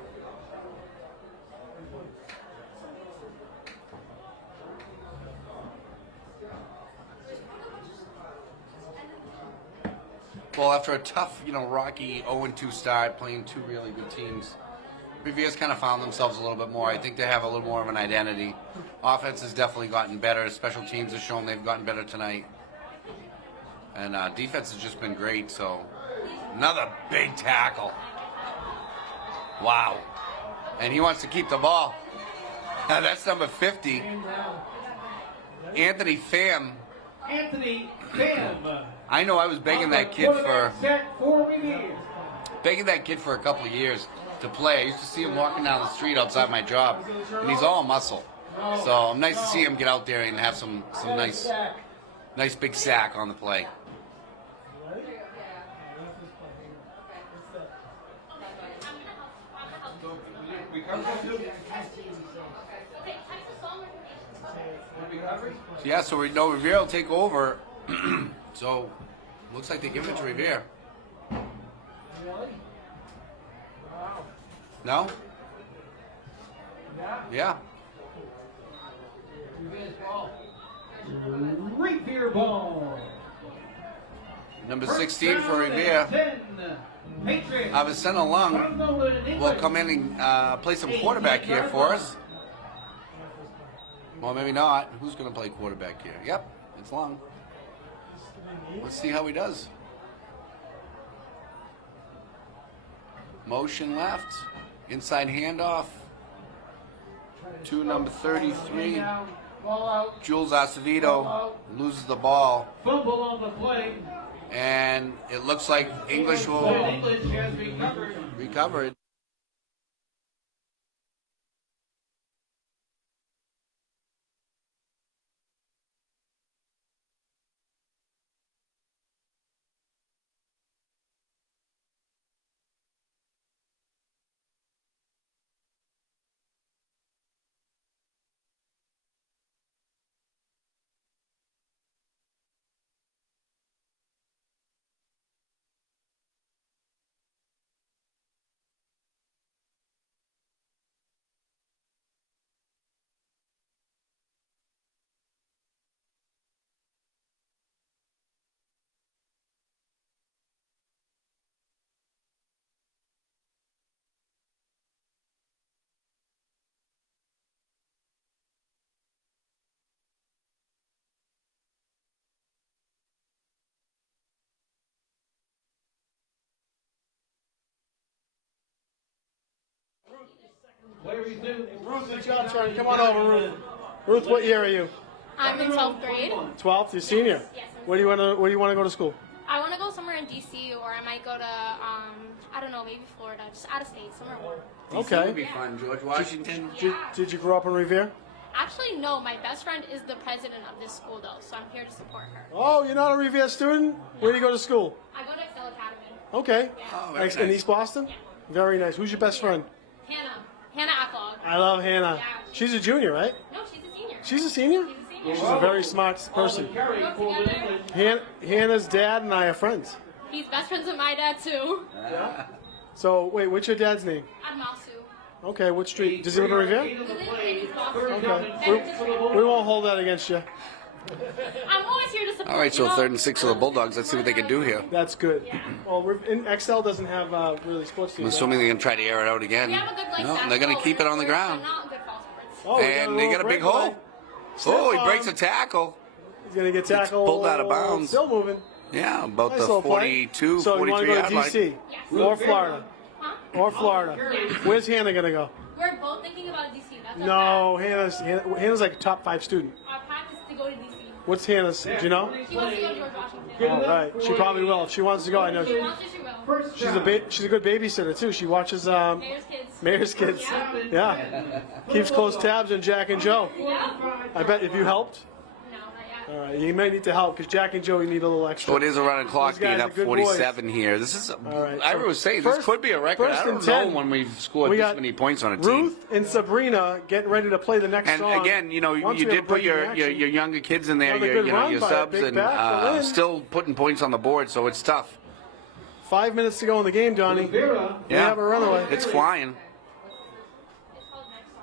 Well, after a tough, rocky 0-2 start, playing 2 really good teams, Revere's kind of found themselves a little bit more. I think they have a little more of an identity. Offense has definitely gotten better. Special teams have shown they've gotten better tonight. And defense has just been great, so another big tackle. Wow. And he wants to keep the ball. That's number 50. Anthony Pham. Anthony Pham. I know I was begging that kid for a couple of years to play. I used to see him walking down the street outside my job, and he's all muscle. So I'm nice to see him get out there and have some nice big sack on the play. Yeah, so we know Revere will take over. So looks like they give it to Revere. No? Yeah. Revere ball. Number 16 for Revere. Avicenna Lung will come in and play some quarterback here for us. Well, maybe not. Who's going to play quarterback here? Yep, it's Lung. Let's see how he does. Motion left. Inside handoff to number 33. Jules Acevedo loses the ball. Fumble on the play. And it looks like English will English has recover it. Ruth, it's your turn. Come on over, Ruth. Ruth, what year are you? I'm in 12th grade. 12th. You're senior. Yes. Where do you want to go to school? I want to go somewhere in DC, or I might go to I don't know, maybe Florida, just out of state, somewhere warm. DC would be fun. George Washington. Did you grow up in Revere? Actually, no. My best friend is the president of this school, though, so I'm here to support her. Oh, you're not a Revere student? Where do you go to school? I go to Excel Academy. Okay. Oh, very In nice. East Boston? Yeah. Very nice. Who's your best friend? Hannah Acklog. I love Hannah. Yeah. She's a junior, right? No, she's a senior. She's a senior? She's a senior. She's a very smart person. We go together. Hannah's dad and I are friends. He's best friends with my dad, too. So, wait, what's your dad's name? Admasu. Okay, what street? Does he live in Revere? He lives in East Boston. Okay. We won't hold that against you. I'm always here to support. All right, so you know? 3rd and 6 of the Bulldogs. Let's see what they can do here. That's good. Well, XL doesn't have really sports I'm teams. assuming they're going to try to air it out again. We have a good like No, fast they're going to ball keep it on the sports, ground. but not good fall sports. Oh, we And got they got a big breakaway. hole. Oh, he Stefan. breaks a tackle. He's going to get tackled. pulled out of bounds. Still moving. Yeah, about Nice the little play. 42, So you want to 43 go to yard line. DC or Florida? Huh? Or Florida. Where's Hannah going to go? We're both thinking about DC. That's our No, Hannah's like a top 5 student. Our path is to go to DC. What's Hannah's? Do you know? She wants to go to George Washington. Oh, right. She probably will. If she wants to go, I know. She wants to, she will. She's a good babysitter too. She watches Mayor's kids. Mayor's Kids. Yeah. Keeps close tabs on Jack and Joe. I bet if you helped. No, not yet. All right, you might need to help because Jack and Joe you need a little extra. So it is a running clock Those guys being are up good 47 here. This is, right, I so was saying, first- this could be a record. first I don't and know 10. when we've scored We this got many points on a team. Ruth and Sabrina getting ready to play the next And song. again, you know, Once you we have did put breaking your action. younger kids in there, Another your, good you know, run your by a subs, big and back for Lynn. still putting points on the board, so it's tough. 5 minutes to go in the game, Donnie. We Yeah, have a runaway. it's flying. It's called Next Song.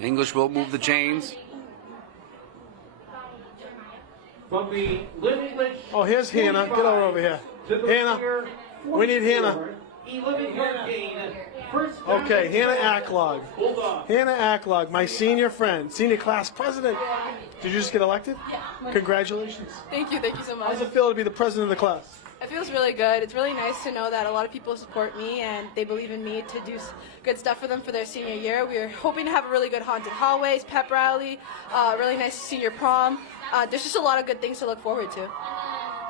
English will move the chains. From the Lynn English. Oh, here's Hannah. Get over here. Hannah, we need Hannah. 11-yard gain. First down. Okay, Hannah Acklog. Hannah Acklog, my senior friend, senior class president. Did you just get elected? Yeah. Congratulations. Thank you so How does much. it feel to be the president of the class? It feels really good. It's really nice to know that a lot of people support me and they believe in me to do good stuff for them for their senior year. We're hoping to have a really good haunted hallways, pep rally, really nice senior prom. There's just a lot of good things to look forward to.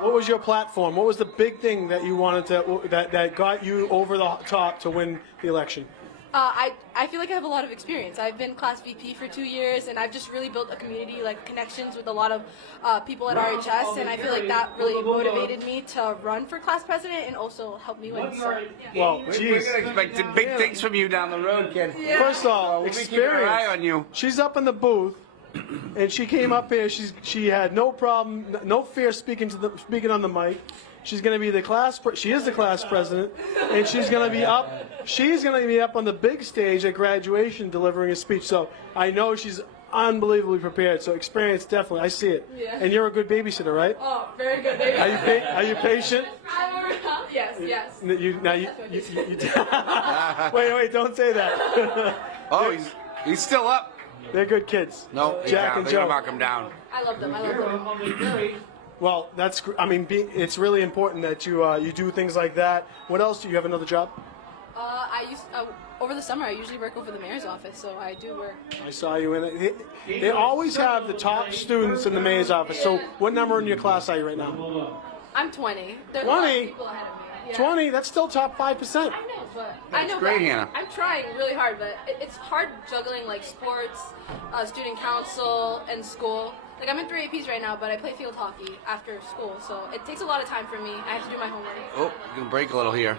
What was your platform? What was the big thing that you wanted to that got you over the top to win the election? I feel like I have a lot of experience. I've been class VP for 2 years, and I've just really built a community, like connections with a lot of people at RHS, and I feel like that really motivated me to run for class president and also help me win. So, yeah. Well, We're geez. going to expect big things from you down the road, kid. First of all, We'll be keeping our eye on experience. you. She's up in the booth, and she came up here. She had no problem, no fear speaking on the mic. She's going to be the class. She is the class president, and she's going to be up. She's going to be up on the big stage at graduation delivering a speech. So I know she's unbelievably prepared. So experience definitely. I see it. Yeah. And you're a good babysitter, right? Oh, very good, baby. Are you patient? Yes. Wait, don't say that. Oh, he's still up. They're good kids. No, Jack and they're going Joe. to knock him down. I love them. I love them. On the carry. Well, it's really important that you do things like that. What else do you have another job? Over the summer, I usually work over the mayor's office, so I do work. I saw you in it. They always have the top students in the mayor's office. So what number in your class are you right now? I'm 20. There's a lot of 20? people ahead of me. Yeah. 20? That's still top 5%. I know, but great, Hannah. I'm trying really hard, but it's hard juggling like sports, student council, and school. Like I'm in 3 APs right now, but I play field hockey after school, so it takes a lot of time for me. I have to do my homework. Oh, you're going to break a little here.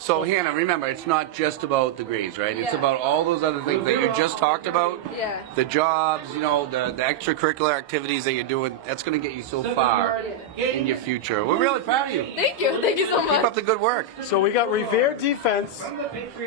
So, Hannah, remember, it's not just about the grades, right? It's Yeah. about all those other things that you just talked about. Yeah. The jobs, you know, the extracurricular activities that you're doing. That's going to get you so far in your future. We're really proud of you. Thank you so much. Keep up the good work. So we got Revere defense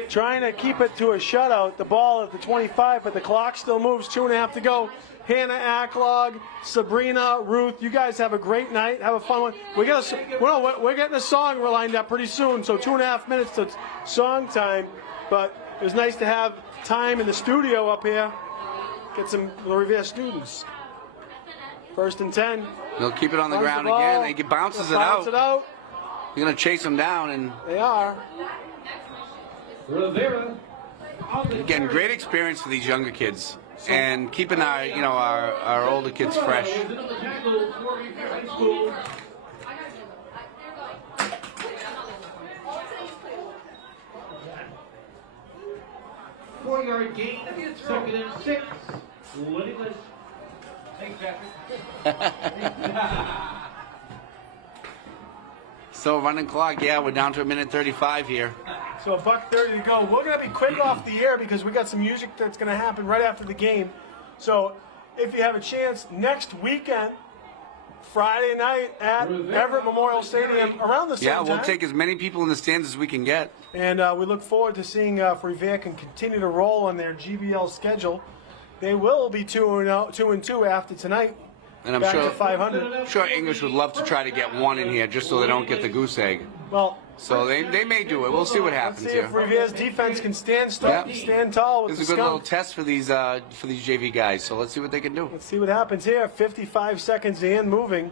trying to keep it to a shutout. The ball at the 25, but the clock still moves. 2.5 to go. Hannah Acklog, Sabrina, Ruth, you guys have a great night. Have a fun one. We're getting a song lined up pretty soon, so 2.5 minutes to song time. But it was nice to have time in the studio up here. Get some Revere students. 1st and 10. They'll keep it on the Runs ground ball. again. He bounces it Bounce it out. out. You're going to chase him down. And They are. Rivera. On the again, carry. great experience for these younger kids. And keeping our older kids fresh. On the tackle for Revere High School. Four-yard gain. 2nd and 6. Lynn English. Thanks, Patrick. So running clock, yeah, we're down to 1:35 here. So $1:30 to go. We're going to be quick off the air because we got some music that's going to happen right after the game. So if you have a chance, next weekend, Friday night at Everett Memorial Stadium around the same Yeah, time. we'll take as many people in the stands as we can get. And we look forward to seeing if Revere can continue to roll on their GBL schedule. They will be 2-2 after tonight. And I'm Back sure to 500. I'm sure English would love to try to get one in here just so they don't get the goose egg. Well, So they may do it. We'll see what let's happens see here. if Rivera's defense can stand Yep. stand tall with It's the a good little skunk. test for these JV guys. So let's see what they can do. Let's see what happens here. 55 seconds in, moving.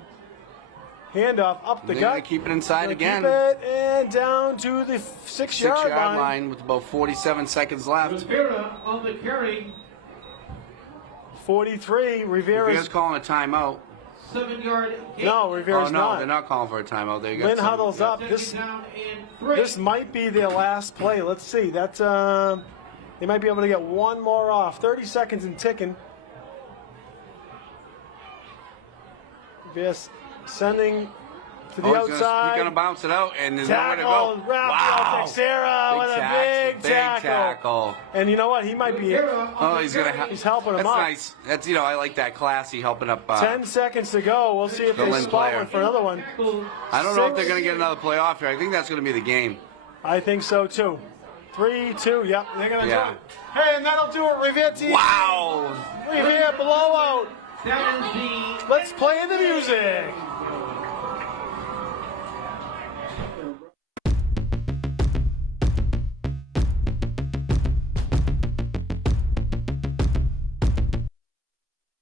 Handoff up the They're gut. gonna keep it inside Gonna again. Keep it and down to the 6-yard line. with about 47 seconds left. Rivera on the carry. 43. Rivera's Rivera's. calling a timeout. 7-yard gain. No, Oh Rivera's no, not. they're not calling for a timeout. They got Lynn some- huddles up. Second This down and 3. this might be their last play. Let's see. That's they might be able to get one more off. 30 seconds and ticking. Rivera's sending to the Oh, he's outside. gonna bounce it out, and there's nowhere to Tackle, go. Rafael Teixeira with a big tackle. And you know what? He might be Oh, he's gonna. He's helping him That's up. nice. That's I like that classy helping up. 10 seconds to go. We'll see if The they Lynn spot player. one for another one. I don't know if they're gonna get another play off here. I think that's gonna be the game. I think so too. 3-2. Yep, they're gonna Yeah. do it. Hey, and that'll do it. Revere team. Wow. Revere blowout. That is the Let's play the music.